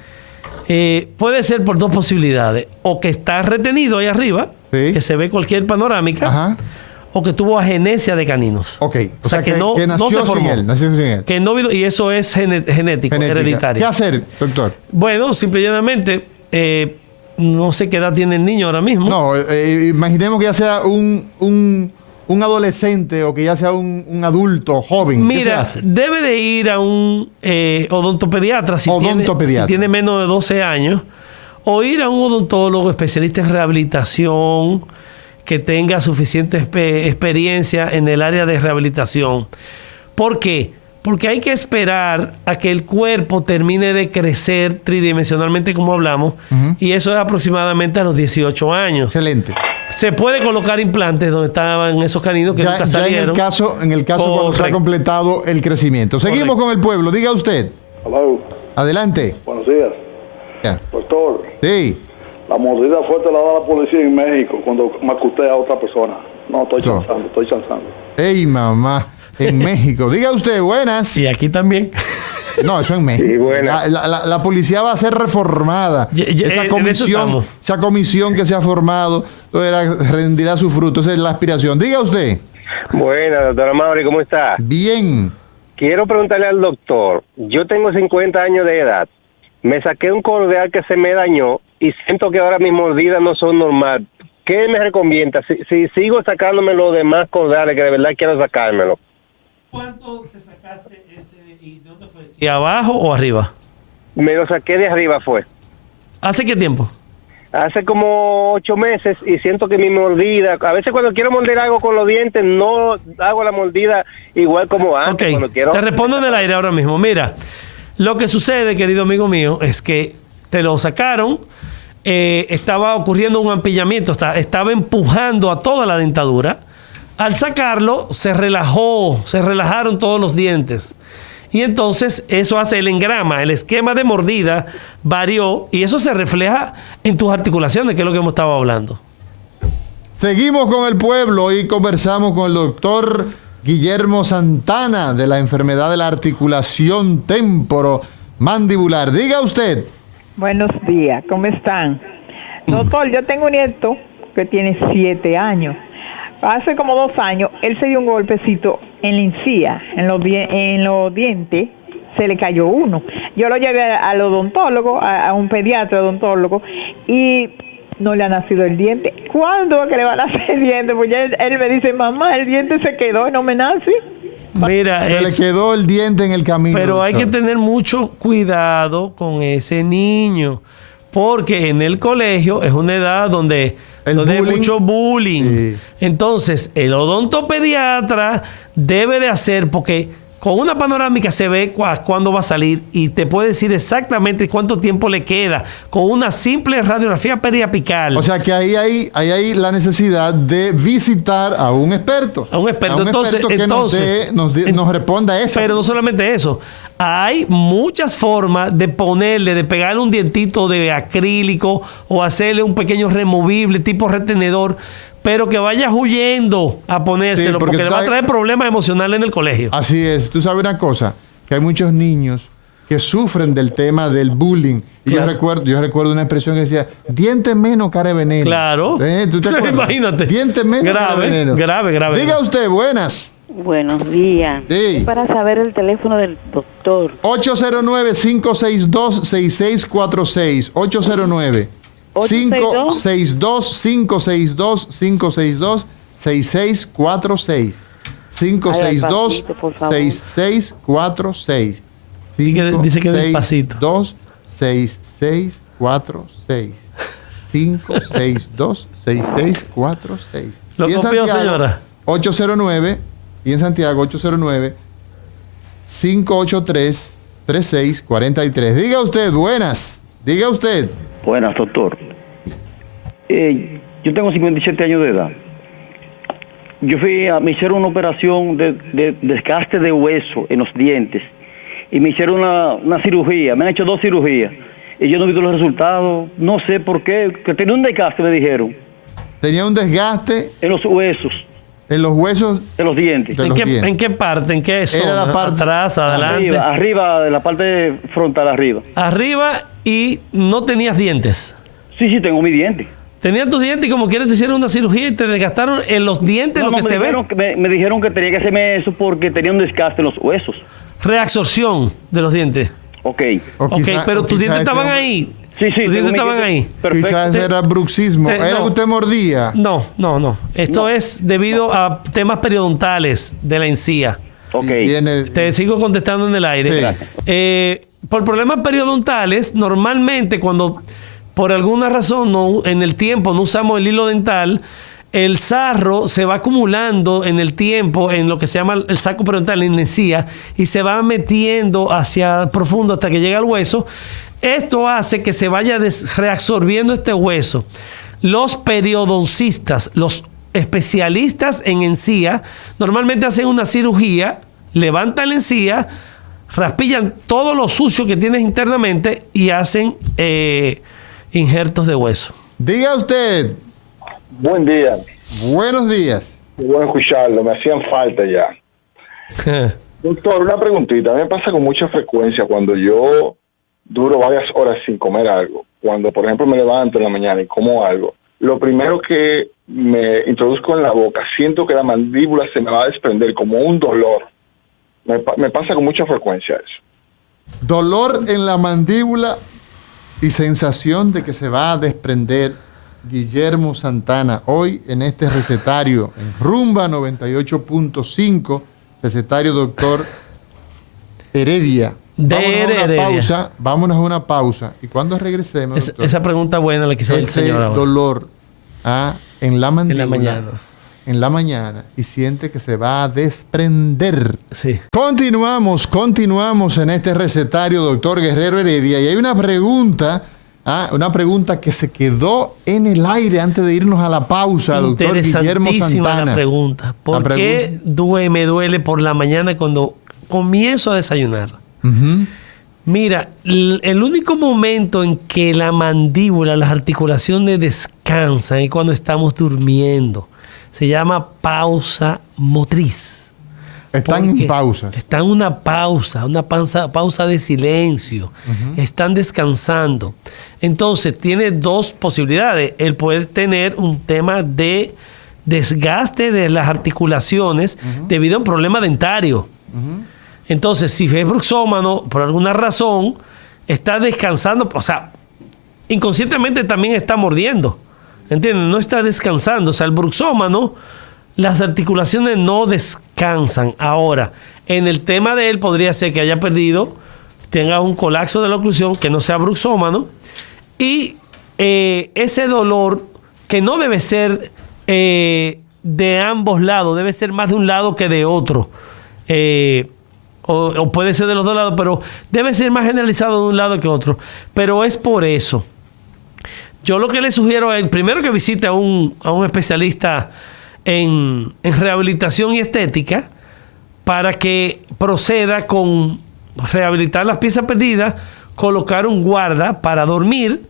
Puede ser por dos posibilidades: o que está retenido ahí arriba, sí, que se ve cualquier panorámica, ajá, o que tuvo agenesia de caninos. Ok. O sea, que no se formó. Nació sin él. Que no, y eso es genético, hereditario. ¿Qué hacer, doctor? Bueno, simple y llanamente, no sé qué edad tiene el niño ahora mismo. No, imaginemos que ya sea un adolescente o que ya sea un adulto joven. Mira, debe de ir a un odontopediatra si tiene menos de 12 años, o ir a un odontólogo especialista en rehabilitación que tenga suficiente experiencia en el área de rehabilitación. ¿Por qué? Porque hay que esperar a que el cuerpo termine de crecer tridimensionalmente, como hablamos, y eso es aproximadamente a los 18 años. Excelente. Se puede colocar implantes donde estaban esos caninos que nunca salieron. En el caso cuando se ha completado el crecimiento. Seguimos con el pueblo. Diga usted. Hello. Adelante. Buenos días. Yeah. Doctor. Sí. La mordida fuerte la da la policía en México cuando macutea a otra persona. No, estoy chanzando. ¡Ey, mamá! En México. Diga usted, buenas. Y aquí también. No, eso en México. Sí, buenas. La policía va a ser reformada. Esa comisión que se ha formado rendirá su fruto. Esa es la aspiración. Diga usted. Buenas, doctora Mauri, ¿cómo está? Bien. Quiero preguntarle al doctor. Yo tengo 50 años de edad. Me saqué un cordial que se me dañó y siento que ahora mis mordidas no son normal. ¿Qué me recomienda? Si sigo sacándome los demás cordiales, que de verdad quiero sacármelo. ¿Cuánto te sacaste ese y de dónde fue? ¿Y abajo o arriba? Me lo saqué de arriba, fue. ¿Hace qué tiempo? Hace como 8 meses y siento que mi mordida, a veces cuando quiero morder algo con los dientes, no hago la mordida igual como antes. Ok, cuando quiero... te respondo en el aire ahora mismo. Mira, lo que sucede, querido amigo mío, es que te lo sacaron, estaba ocurriendo un ampillamiento, estaba empujando a toda la dentadura. Al sacarlo, se relajaron todos los dientes. Y entonces eso hace el engrama, el esquema de mordida varió y eso se refleja en tus articulaciones, que es lo que hemos estado hablando. Seguimos con el pueblo y conversamos con el doctor Guillermo Santana de la enfermedad de la articulación temporomandibular. Diga usted. Buenos días, ¿cómo están? Doctor, yo tengo un nieto que tiene 7 años. hace como 2 años, él se dio un golpecito en la encía, en los dientes, se le cayó uno. Yo lo llevé al odontólogo, a un pediatra odontólogo, y no le ha nacido el diente. ¿Cuándo es que le va a nacer el diente? Pues ya él me dice, mamá, el diente se quedó y no me nace. Mira, Se le quedó el diente en el camino. pero hay que doctor. tener mucho cuidado con ese niño, porque en el colegio es una edad donde El hay bullying. mucho bullying. Sí. Entonces, el odontopediatra debe de hacer, porque con una panorámica se ve cuándo va a salir y te puede decir exactamente cuánto tiempo le queda con una simple radiografía periapical. O sea que ahí hay la necesidad de visitar a un experto. A un experto. Entonces, que nos responda a eso. Pero no solamente eso. Hay muchas formas de ponerle, de pegarle un dientito de acrílico o hacerle un pequeño removible tipo retenedor, pero que vaya huyendo a ponérselo, Sí, porque porque le va a sabes- traer problemas emocionales en el colegio. Así es. Tú sabes una cosa, que hay muchos niños que sufren del tema del bullying. Y Claro. yo recuerdo una expresión que decía, diente menos, cara de veneno. Claro. ¿Tú te acuerdas? Imagínate. Diente menos, cara de veneno. Grave. Diga usted, buenas. Buenos días. Sí. Es para saber el teléfono del doctor. 809-562-6646. 809-562-562-562-6646. 562-6646. Dice que despacito. 562-6646. 562-6646. ¿Lo Y en copió, Santiago, señora? 809, y en Santiago 809-583-3643. Diga usted, buenas. Diga usted. Buenas, doctor. Yo tengo 57 años de edad. Me hicieron una operación de desgaste de hueso en los dientes y me hicieron una cirugía. Me han hecho 2 cirugías y yo no he visto los resultados. No sé por qué. Que tenía un desgaste, me dijeron, Tenía un desgaste en los huesos en los huesos de los dientes. de los dientes. ¿En qué parte? ¿En qué zona? Era la parte- Atrás, adelante. Arriba, de la parte frontal arriba. Arriba, y no tenías dientes. Sí, tengo mi diente. Tenías tus dientes y como quieres te hicieron una cirugía y te desgastaron en los dientes lo que se ve. Me dijeron que tenía que hacerme eso porque tenía un desgaste en los huesos. Reabsorción de los dientes. Ok. Ok, pero tus dientes estaban ahí. Sí, Tus tengo dientes mi estaban diente ahí. perfecto. Quizás era bruxismo. Era no. que usted mordía. No. Esto es debido a temas periodontales de la encía. Ok. Y tiene- Te sigo contestando en el aire. Sí. Por problemas periodontales, normalmente cuando por alguna razón en el tiempo no usamos el hilo dental, el sarro se va acumulando en el tiempo en lo que se llama el saco periodontal, en la encía, y se va metiendo hacia profundo hasta que llega al hueso. Esto hace que se vaya reabsorbiendo este hueso. Los periodoncistas, los especialistas en encía, normalmente hacen una cirugía, levantan la encía, raspillan todo lo sucio que tienes internamente y hacen injertos de hueso. Diga usted. Buen día. Buenos días. Qué bueno escucharlo, me hacían falta ya. Doctor, una preguntita. A mí me pasa con mucha frecuencia cuando yo duro varias horas sin comer algo. Cuando, por ejemplo, me levanto en la mañana y como algo, lo primero que me introduzco en la boca, siento que la mandíbula se me va a desprender como un dolor. Me pasa con mucha frecuencia eso. Dolor en la mandíbula y sensación de que se va a desprender. Guillermo Santana, hoy en este recetario, en Rumba 98.5, recetario doctor Heredia. Vámonos a una pausa. Y cuando regresemos, doctor, Esa pregunta buena la que hizo el este señor ahora. dolor en la mandíbula, En la mañana. y siente que se va a desprender. Sí. Continuamos en este recetario, doctor Guerrero Heredia, y hay una pregunta que se quedó en el aire antes de irnos a la pausa, doctor Guillermo Interesantísima Santana. la pregunta. ¿Por qué me duele por la mañana cuando comienzo a desayunar? Ujú. Mira, el único momento en que la mandíbula, las articulaciones descansan es cuando estamos durmiendo. Se llama pausa motriz. Están en Porque pausas. Están en una pausa de silencio. Están descansando. Entonces, tiene 2 posibilidades. Él puede tener un tema de desgaste de las articulaciones debido a un problema dentario. Entonces, si es bruxómano, por alguna razón, está descansando, o sea, inconscientemente también está mordiendo, ¿entiendes? No está descansando. O sea, el bruxómano, las articulaciones no descansan. Ahora, en el tema de él podría ser que haya perdido, tenga un colapso de la oclusión, que no sea bruxómano, y ese dolor, que no debe ser de ambos lados, debe ser más de un lado que de otro, o puede ser de los dos lados, pero debe ser más generalizado de un lado que otro. Pero es por eso. Yo lo que le sugiero es, primero, que visite a un especialista en rehabilitación y estética para que proceda con rehabilitar las piezas perdidas, colocar un guarda para dormir,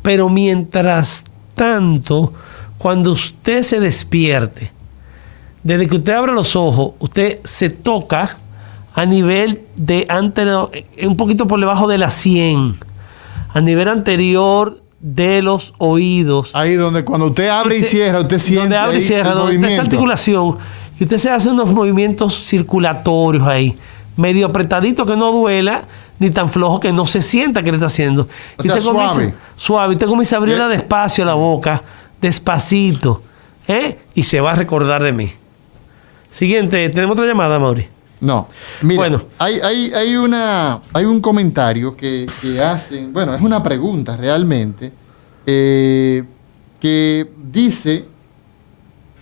pero mientras tanto, cuando usted se despierte, desde que usted abre los ojos, usted se toca a nivel de anterior, un poquito por debajo de la 100, a nivel anterior de los oídos. Ahí donde cuando usted abre y cierra, usted siente donde abre y cierra, donde está esa articulación, y usted se hace unos movimientos circulatorios ahí, medio apretadito que no duela, ni tan flojo que no se sienta que le está haciendo. O sea, suave. Suave. Usted comienza a abrirla despacio la boca, despacito, y se va a recordar de mí. Siguiente, ¿tenemos otra llamada, Mauri? No. Mira, bueno, hay un comentario que hacen, bueno, es una pregunta realmente, que dice: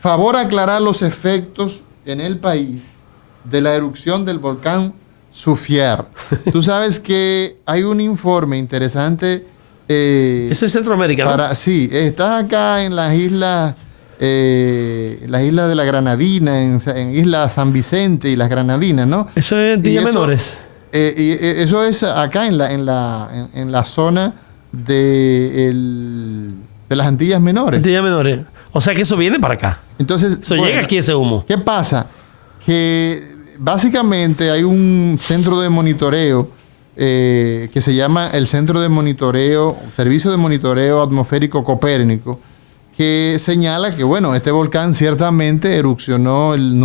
favor aclarar los efectos en el país de la erupción del volcán Sufier. Tú sabes que hay un informe interesante. Eso es Centroamérica, ¿no? Sí, está acá en las islas de la Granadina, en Isla San Vicente y las Granadinas, ¿no? Eso es Antillas Menores. Y eso es acá en la zona de las Antillas Menores. Antillas Menores. O sea que eso viene para acá. Entonces, eso llega aquí ese humo. ¿Qué pasa? Que básicamente hay un centro de monitoreo que se llama el Servicio de Monitoreo Atmosférico Copérnico, que señala que, bueno, este volcán ciertamente erupcionó el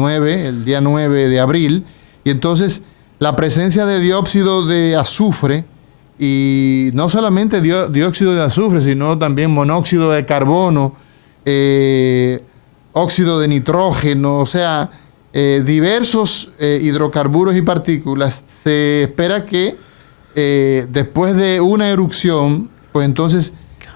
día 9 de abril, y entonces la presencia de dióxido de azufre, y no solamente dióxido de azufre, sino también monóxido de carbono, óxido de nitrógeno, o sea, diversos hidrocarburos y partículas. Se espera que después de una erupción, pues entonces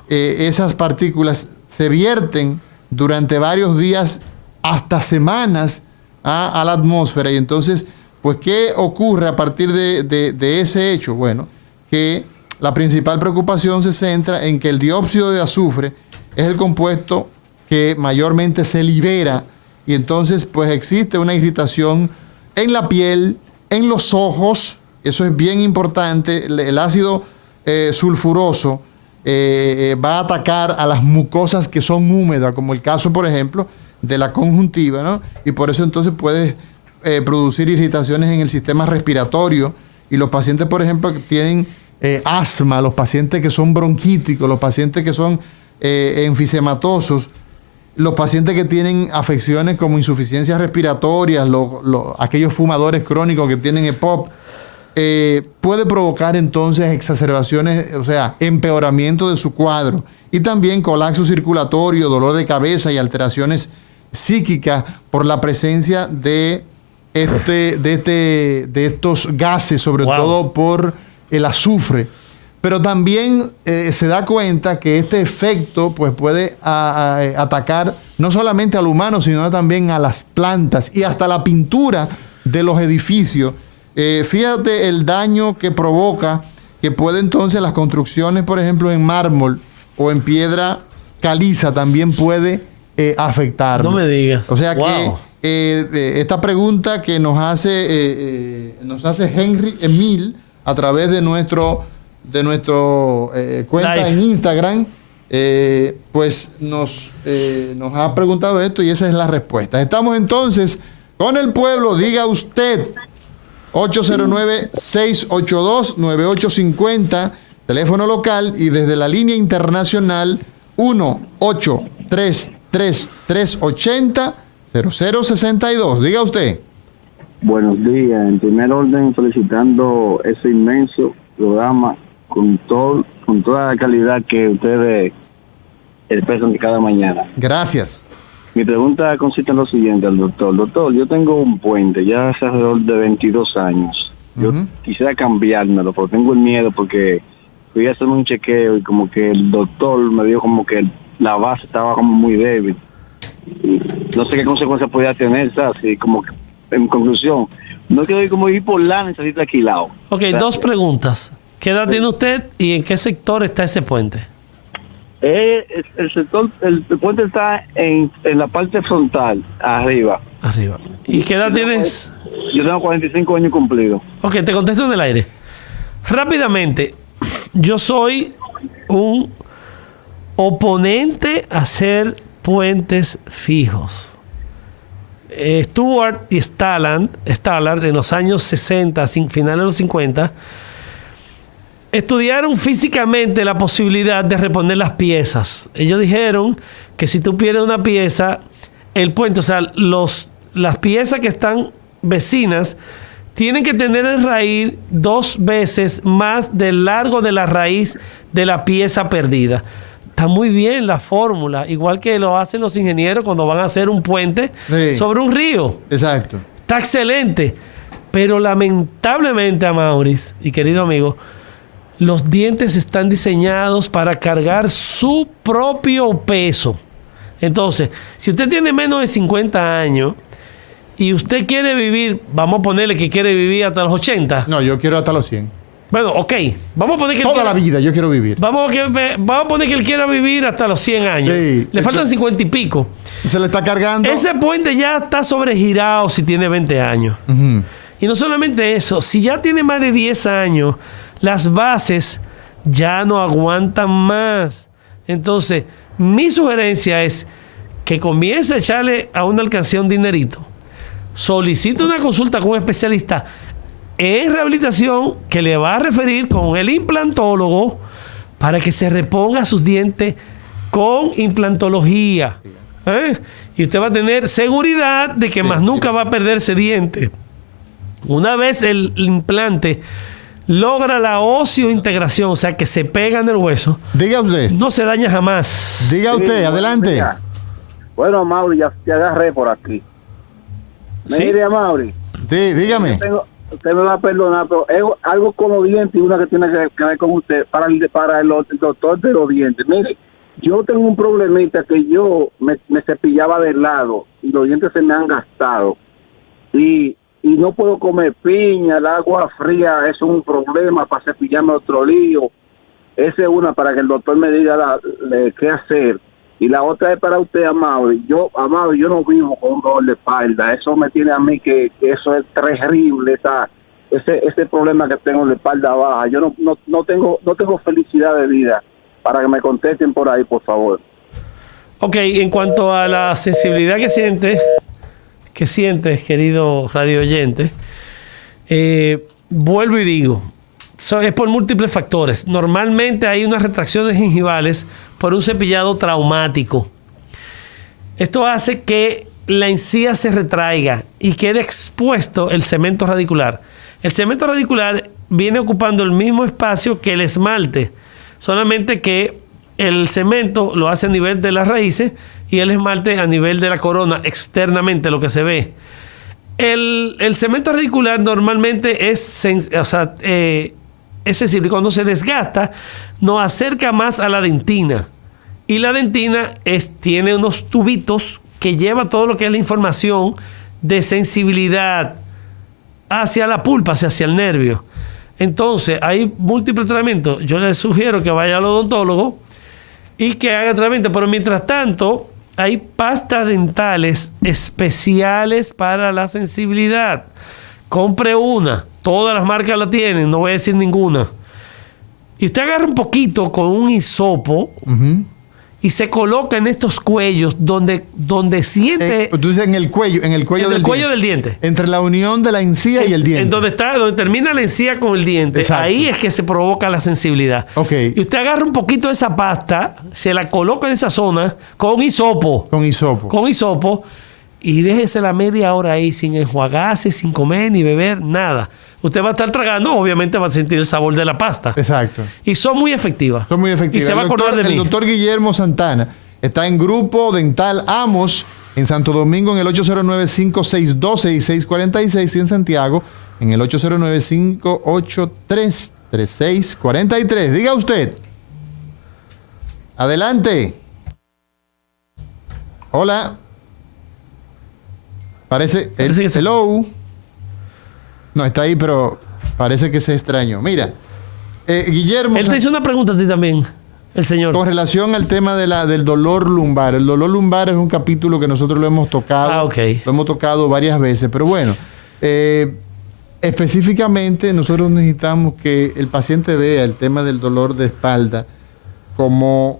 esas partículas se vierten durante varios días hasta semanas a la atmósfera. Y entonces, pues, ¿qué ocurre a partir de ese hecho? Bueno, que la principal preocupación se centra en que el dióxido de azufre es el compuesto que mayormente se libera, y entonces pues existe una irritación en la piel, en los ojos. Eso es bien importante. El ácido sulfuroso va a atacar a las mucosas que son húmedas, como el caso, por ejemplo, de la conjuntiva, ¿no? Y por eso entonces puede producir irritaciones en el sistema respiratorio. Y los pacientes, por ejemplo, que tienen asma, los pacientes que son bronquíticos, los pacientes que son enfisematosos, los pacientes que tienen afecciones como insuficiencias respiratorias, aquellos fumadores crónicos que tienen EPOC, puede provocar entonces exacerbaciones, o sea, empeoramiento de su cuadro, y también colapso circulatorio, dolor de cabeza y alteraciones psíquicas por la presencia de estos gases, sobre todo por el azufre. Pero también se da cuenta que este efecto pues puede atacar no solamente al humano, sino también a las plantas y hasta la pintura de los edificios. Fíjate el daño que provoca, que puede entonces las construcciones, por ejemplo, en mármol o en piedra caliza, también puede afectar. No me digas. O sea que esta pregunta que nos hace Henry Emil a través de nuestro cuenta en Instagram, pues nos ha preguntado esto, y esa es la respuesta. Estamos entonces con el pueblo. Diga usted, 809-682-9850, teléfono local, y desde la línea internacional 1-833 380-0062. Diga usted. Buenos días. En primer orden, felicitando ese inmenso programa con toda la calidad que ustedes expresan de cada mañana. Gracias. Mi pregunta consiste en lo siguiente al doctor. Doctor, yo tengo un puente ya hace alrededor de 22 años. Yo quisiera cambiármelo, pero tengo el miedo porque fui a hacer un chequeo y como que el doctor me dijo como que la base estaba como muy débil. Y no sé qué consecuencias podía tener, ¿sabes? Y como que, en conclusión, no quiero ir como bipolar, necesito alquilado. Ok, dos preguntas. ¿Qué edad tiene usted y en qué sector está ese puente? El puente está en la parte frontal, arriba. Arriba. ¿Y qué edad tienes? Yo tengo 45 años cumplidos. Ok, te contesto en el aire. Rápidamente, yo soy un oponente a hacer puentes fijos. Stuart y Stallard en los años 60, finales de los 50, estudiaron físicamente la posibilidad de reponer las piezas. Ellos dijeron que si tú pierdes una pieza, el puente, o sea, las piezas que están vecinas tienen que tener el raíz 2 veces más del largo de la raíz de la pieza perdida. Está muy bien la fórmula, igual que lo hacen los ingenieros cuando van a hacer un puente sobre un río. Exacto. Está excelente. Pero lamentablemente, Amauris y querido amigo, los dientes están diseñados para cargar su propio peso. Entonces, si usted tiene menos de 50 años y usted quiere vivir, vamos a ponerle que quiere vivir hasta los 80. No, yo quiero hasta los 100. Bueno, ok. Vamos a poner que toda la vida yo quiero vivir. Vamos a poner que él quiera vivir hasta los 100 años. Sí, le faltan 50 y pico. Se le está cargando. Ese puente ya está sobregirado si tiene 20 años. Y no solamente eso, si ya tiene más de 10 años, las bases ya no aguantan más. Entonces, mi sugerencia es que comience a echarle a una alcancía un dinerito. Solicite una consulta con un especialista en rehabilitación que le va a referir con el implantólogo para que se reponga sus dientes con implantología. Y usted va a tener seguridad de que más nunca va a perder ese diente. Una vez el implante logra la osteointegración, o sea que se pega en el hueso. Diga usted. No se daña jamás. Diga usted, adelante. Bueno, Mauri, ya te agarré por aquí. Mire, Mauri. Sí, dígame. Usted me va a perdonar, pero es algo con los dientes y una que tiene que ver con usted para el doctor de los dientes. Mire, yo tengo un problemita que yo me cepillaba de lado y los dientes se me han gastado. Y no puedo comer piña, el agua fría es un problema para cepillarme otro lío. Esa es una para que el doctor me diga qué hacer. Y la otra es para usted, Amaury. Yo no vivo con un dolor de espalda. Eso me tiene a mí que eso es terrible, ese problema que tengo de espalda baja. Yo no tengo felicidad de vida. Para que me contesten por ahí, por favor. Ok, en cuanto a la sensibilidad que sientes, querido radio oyente, vuelvo y digo, es por múltiples factores. Normalmente hay unas retracciones gingivales por un cepillado traumático. Esto hace que la encía se retraiga y quede expuesto el cemento radicular. El cemento radicular viene ocupando el mismo espacio que el esmalte, solamente que el cemento lo hace a nivel de las raíces y el esmalte a nivel de la corona, externamente, lo que se ve. El cemento radicular normalmente es sensible. Cuando se desgasta, nos acerca más a la dentina. Y la dentina tiene unos tubitos que lleva todo lo que es la información de sensibilidad hacia la pulpa, hacia el nervio. Entonces, hay múltiples tratamientos. Yo les sugiero que vaya al odontólogo y que haga tratamiento. Pero mientras tanto, hay pastas dentales especiales para la sensibilidad. Compre una. Todas las marcas la tienen, no voy a decir ninguna. Y usted agarra un poquito con un hisopo y se coloca en estos cuellos donde siente... Tú dices en el cuello del diente. Entre la unión de la encía y el diente. En donde termina la encía con el diente. Exacto. Ahí es que se provoca la sensibilidad. Okay. Y usted agarra un poquito de esa pasta, se la coloca en esa zona con hisopo. Con hisopo. Y déjese la media hora ahí sin enjuagarse, sin comer ni beber, nada. Usted va a estar tragando, obviamente va a sentir el sabor de la pasta. Exacto. Y son muy efectivas. Y se va a acordar de mí. El doctor Guillermo Santana está en Grupo Dental Amos en Santo Domingo en el 809-562-6646 y en Santiago en el 809-583-3643. Diga usted. Adelante. Hola. Parece que hello. No, está ahí, pero parece que se extrañó. Mira, Guillermo... Él te hizo una pregunta a ti también, el señor. Con relación al tema del dolor lumbar. El dolor lumbar es un capítulo que nosotros lo hemos tocado. Lo hemos tocado varias veces. Pero bueno, específicamente nosotros necesitamos que el paciente vea el tema del dolor de espalda como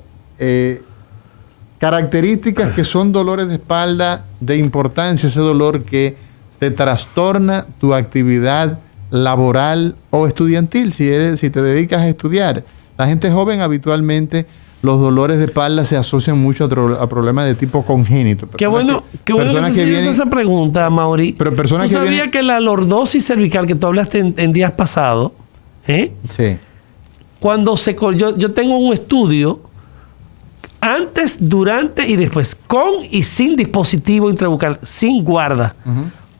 características que son dolores de espalda de importancia. Ese dolor que te trastorna tu actividad laboral o estudiantil, si te dedicas a estudiar. La gente joven habitualmente los dolores de espalda se asocian mucho a problemas de tipo congénito. Qué bueno que vienen esa pregunta, Mauri. Pero personas ¿Tú sabías que la lordosis cervical que tú hablaste en días pasados, sí. Cuando yo tengo un estudio antes, durante y después, con y sin dispositivo intrabucal, sin guarda.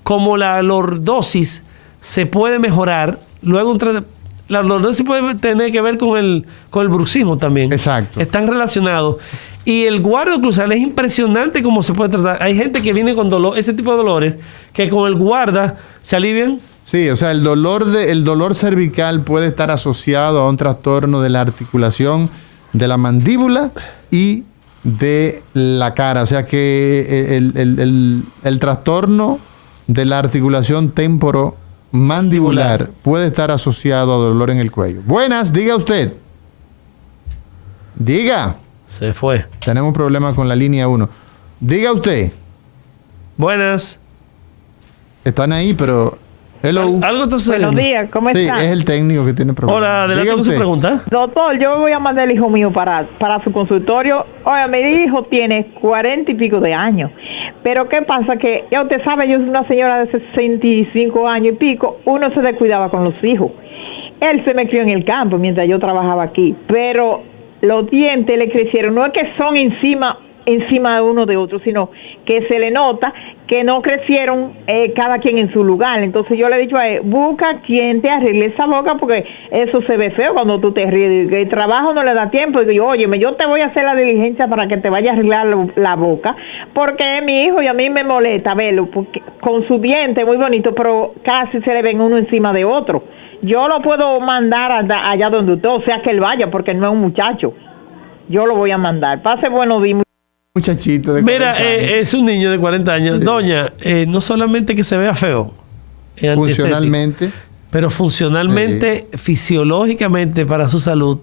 Como la lordosis se puede mejorar, luego la lordosis puede tener que ver con el bruxismo también. Exacto. Están relacionados. Y el guardo oclusal es impresionante cómo se puede tratar. Hay gente que viene con ese tipo de dolores que con el guarda se alivian. Sí, o sea, el dolor cervical puede estar asociado a un trastorno de la articulación de la mandíbula y de la cara. O sea que el trastorno de la articulación temporomandibular puede estar asociado a dolor en el cuello. Buenas, diga usted. Diga. Se fue. Tenemos un problema con la línea 1. Diga usted. Buenas. Están ahí, pero... Hello. Algo está sucediendo. Buenos días, ¿cómo están? Sí, es el técnico que tiene problemas. Hola, adelante con su pregunta. Doctor, yo voy a mandar al hijo mío para su consultorio. Oiga, mi hijo tiene 40 y pico de años. Pero ¿qué pasa? Que ya usted sabe, yo soy una señora de 65 años y pico. Uno se descuidaba con los hijos. Él se me crió en el campo mientras yo trabajaba aquí. Pero los dientes le crecieron. No es que son encima de uno de otro, sino que se le nota que no crecieron cada quien en su lugar. Entonces yo le he dicho a él, busca quien te arregle esa boca, porque eso se ve feo cuando tú te ríes. El trabajo no le da tiempo. Y digo, óyeme, yo te voy a hacer la diligencia para que te vaya a arreglar la boca, porque es mi hijo y a mí me molesta verlo, porque con su diente muy bonito, pero casi se le ven uno encima de otro. Yo lo puedo mandar allá donde usted, o sea que él vaya, porque no es un muchacho. Yo lo voy a mandar. Pase buenos días. Muchachito de 40 años. Es un niño de 40 años. Sí. Doña, no solamente que se vea feo, funcionalmente, pero funcionalmente, fisiológicamente para su salud,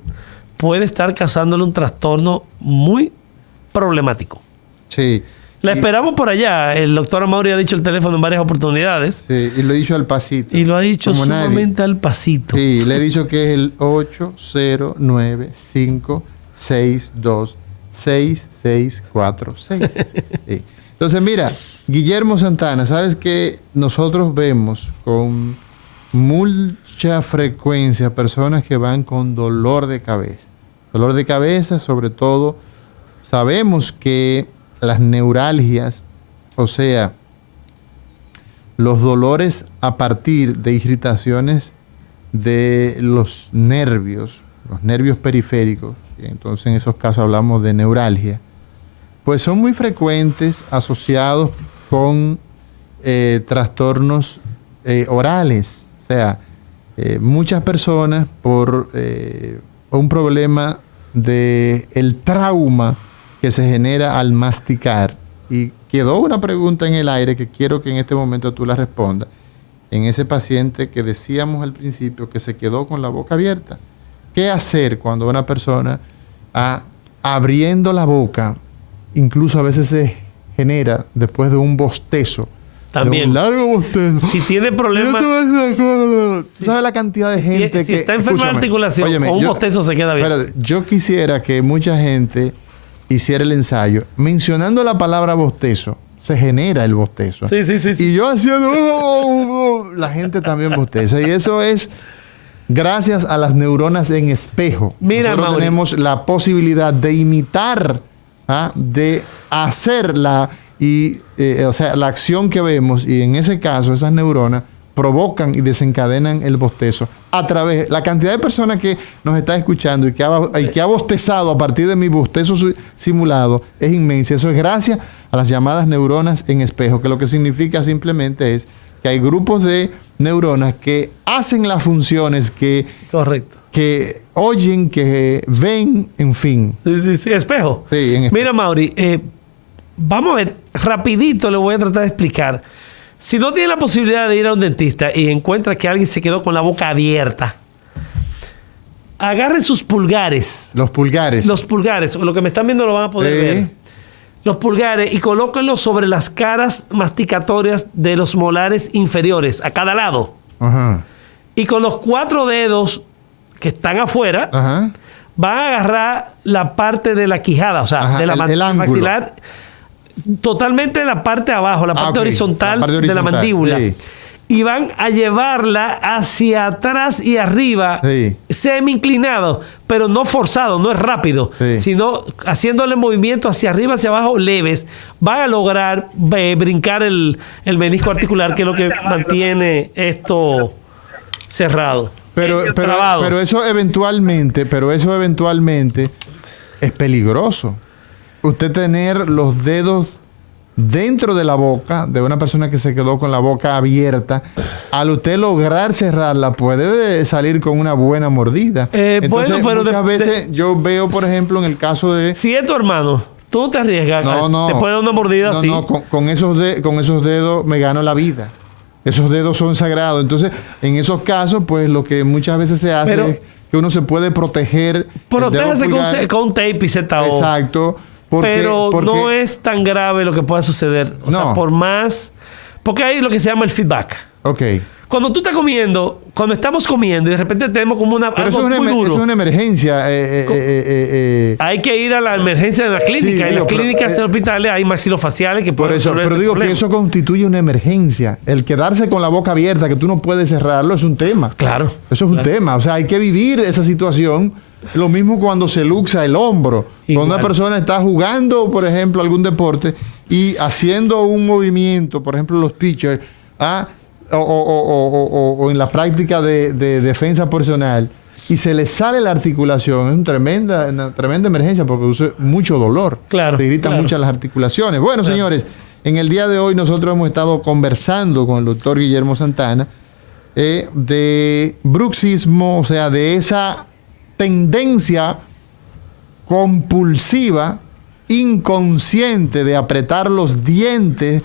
puede estar causándole un trastorno muy problemático. Sí. La esperamos por allá. El doctor Amaury ha dicho el teléfono en varias oportunidades. Sí, y lo he dicho al pasito. Y lo ha dicho sumamente al pasito. Sí, le he dicho que es el 809-562-6646. Sí. Entonces, mira, Guillermo Santana, sabes que nosotros vemos con mucha frecuencia personas que van con dolor de cabeza. Dolor de cabeza, sobre todo, sabemos que las neuralgias, o sea, los dolores a partir de irritaciones de los nervios periféricos, entonces en esos casos hablamos de neuralgia, pues son muy frecuentes asociados con trastornos orales. O sea, muchas personas por un problema de el trauma que se genera al masticar. Y quedó una pregunta en el aire que quiero que en este momento tú la respondas. En ese paciente que decíamos al principio que se quedó con la boca abierta. ¿Qué hacer cuando una persona ha abriendo la boca, incluso a veces se genera después de un bostezo. También. De un largo bostezo. Si tiene problemas. ¿Sabes la cantidad de gente si que está enferma de articulación, óyeme, o un bostezo se queda bien? Espérate, yo quisiera que mucha gente hiciera el ensayo. Mencionando la palabra bostezo, se genera el bostezo. Sí. Y yo haciendo... la gente también bosteza. Y eso es gracias a las neuronas en espejo. Mira, nosotros Mauri, tenemos la posibilidad de imitar, de hacer la acción que vemos, y en ese caso esas neuronas provocan y desencadenan el bostezo a través... La cantidad de personas que nos está escuchando y que ha bostezado a partir de mi bostezo simulado es inmensa. Eso es gracias a las llamadas neuronas en espejo, que lo que significa simplemente es que hay grupos de neuronas que hacen las funciones que... Correcto. Que oyen, que ven, en fin. Sí, espejo. Sí, en espejo. Mira, Mauri, vamos a ver, rapidito le voy a tratar de explicar. Si no tiene la posibilidad de ir a un dentista y encuentra que alguien se quedó con la boca abierta, agarre sus pulgares. Los pulgares. Los pulgares, lo que me están viendo lo van a poder ver. Los pulgares, y colóquenlos sobre las caras masticatorias de los molares inferiores, a cada lado. Ajá. Y con los 4 dedos que están afuera, Ajá. van a agarrar la parte de la quijada, o sea, Ajá, de la el ángulo. maxilar, totalmente la parte de abajo, la parte horizontal, la parte de la mandíbula. Sí. Y van a llevarla hacia atrás y arriba, Sí. semi inclinado, pero no forzado, no es rápido, Sí. sino haciéndole movimientos hacia arriba, hacia abajo, leves. Van a lograr brincar el menisco articular, que es lo que mantiene esto cerrado. Pero eso eventualmente es peligroso. Usted tener los dedos dentro de la boca de una persona que se quedó con la boca abierta, al usted lograr cerrarla, puede salir con una buena mordida. Entonces, bueno, pero muchas veces yo veo, por ejemplo, en el caso de... Si es tu hermano, tú no te arriesgas. No. Te puede dar una mordida así. No, con esos dedos me gano la vida. Esos dedos son sagrados. Entonces, en esos casos, pues lo que muchas veces se hace es que uno se puede proteger. Protégese con tape y ZO. Exacto. Pero no es tan grave lo que pueda suceder. O sea, por más... Porque hay lo que se llama el feedback. Ok. Cuando tú estás comiendo, cuando estamos comiendo y de repente tenemos como Pero eso es una emergencia. Hay que ir a la emergencia de la clínica. En las clínicas en hospitales hay maxilofaciales que pueden resolver. Pero digo que eso constituye una emergencia. El quedarse con la boca abierta, que tú no puedes cerrarlo, es un tema. Claro. Eso es un tema. O sea, hay que vivir esa situación. Lo mismo cuando se luxa el hombro. Igual. Cuando una persona está jugando, por ejemplo, algún deporte y haciendo un movimiento, por ejemplo, los pitchers, o en la práctica de defensa personal, y se le sale la articulación, es una tremenda emergencia porque produce mucho dolor. Claro, se irritan muchas las articulaciones. Bueno, señores, en el día de hoy nosotros hemos estado conversando con el doctor Guillermo Santana de bruxismo, o sea, de esa tendencia compulsiva, inconsciente de apretar los dientes,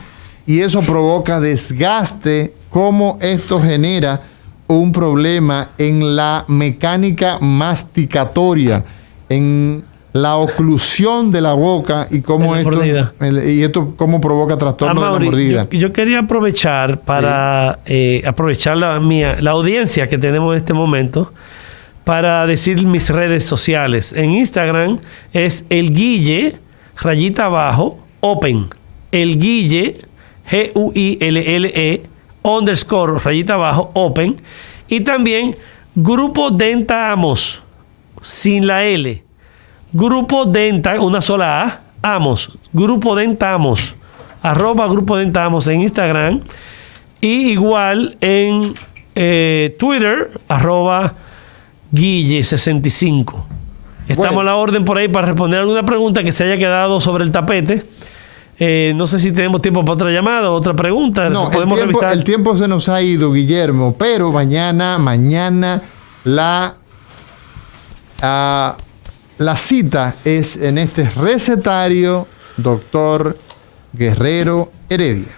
y eso provoca desgaste, cómo esto genera un problema en la mecánica masticatoria, en la oclusión de la boca, y cómo esto cómo provoca trastorno de la mordida. Yo quería aprovechar para aprovechar la audiencia que tenemos en este momento para decir mis redes sociales. En Instagram es el Guille _ Open. El Guille GUILLE _ Open. Y también Grupo Denta Amos, sin la L. Grupo Denta, una sola A, Amos. Grupo Denta Amos. @ Grupo Denta Amos en Instagram. Y igual en Twitter, @Guille65. Estamos a la orden por ahí para responder alguna pregunta que se haya quedado sobre el tapete. No sé si tenemos tiempo para otra llamada o otra pregunta. No, el tiempo se nos ha ido, Guillermo, pero mañana la cita es en este recetario, doctor Guerrero Heredia.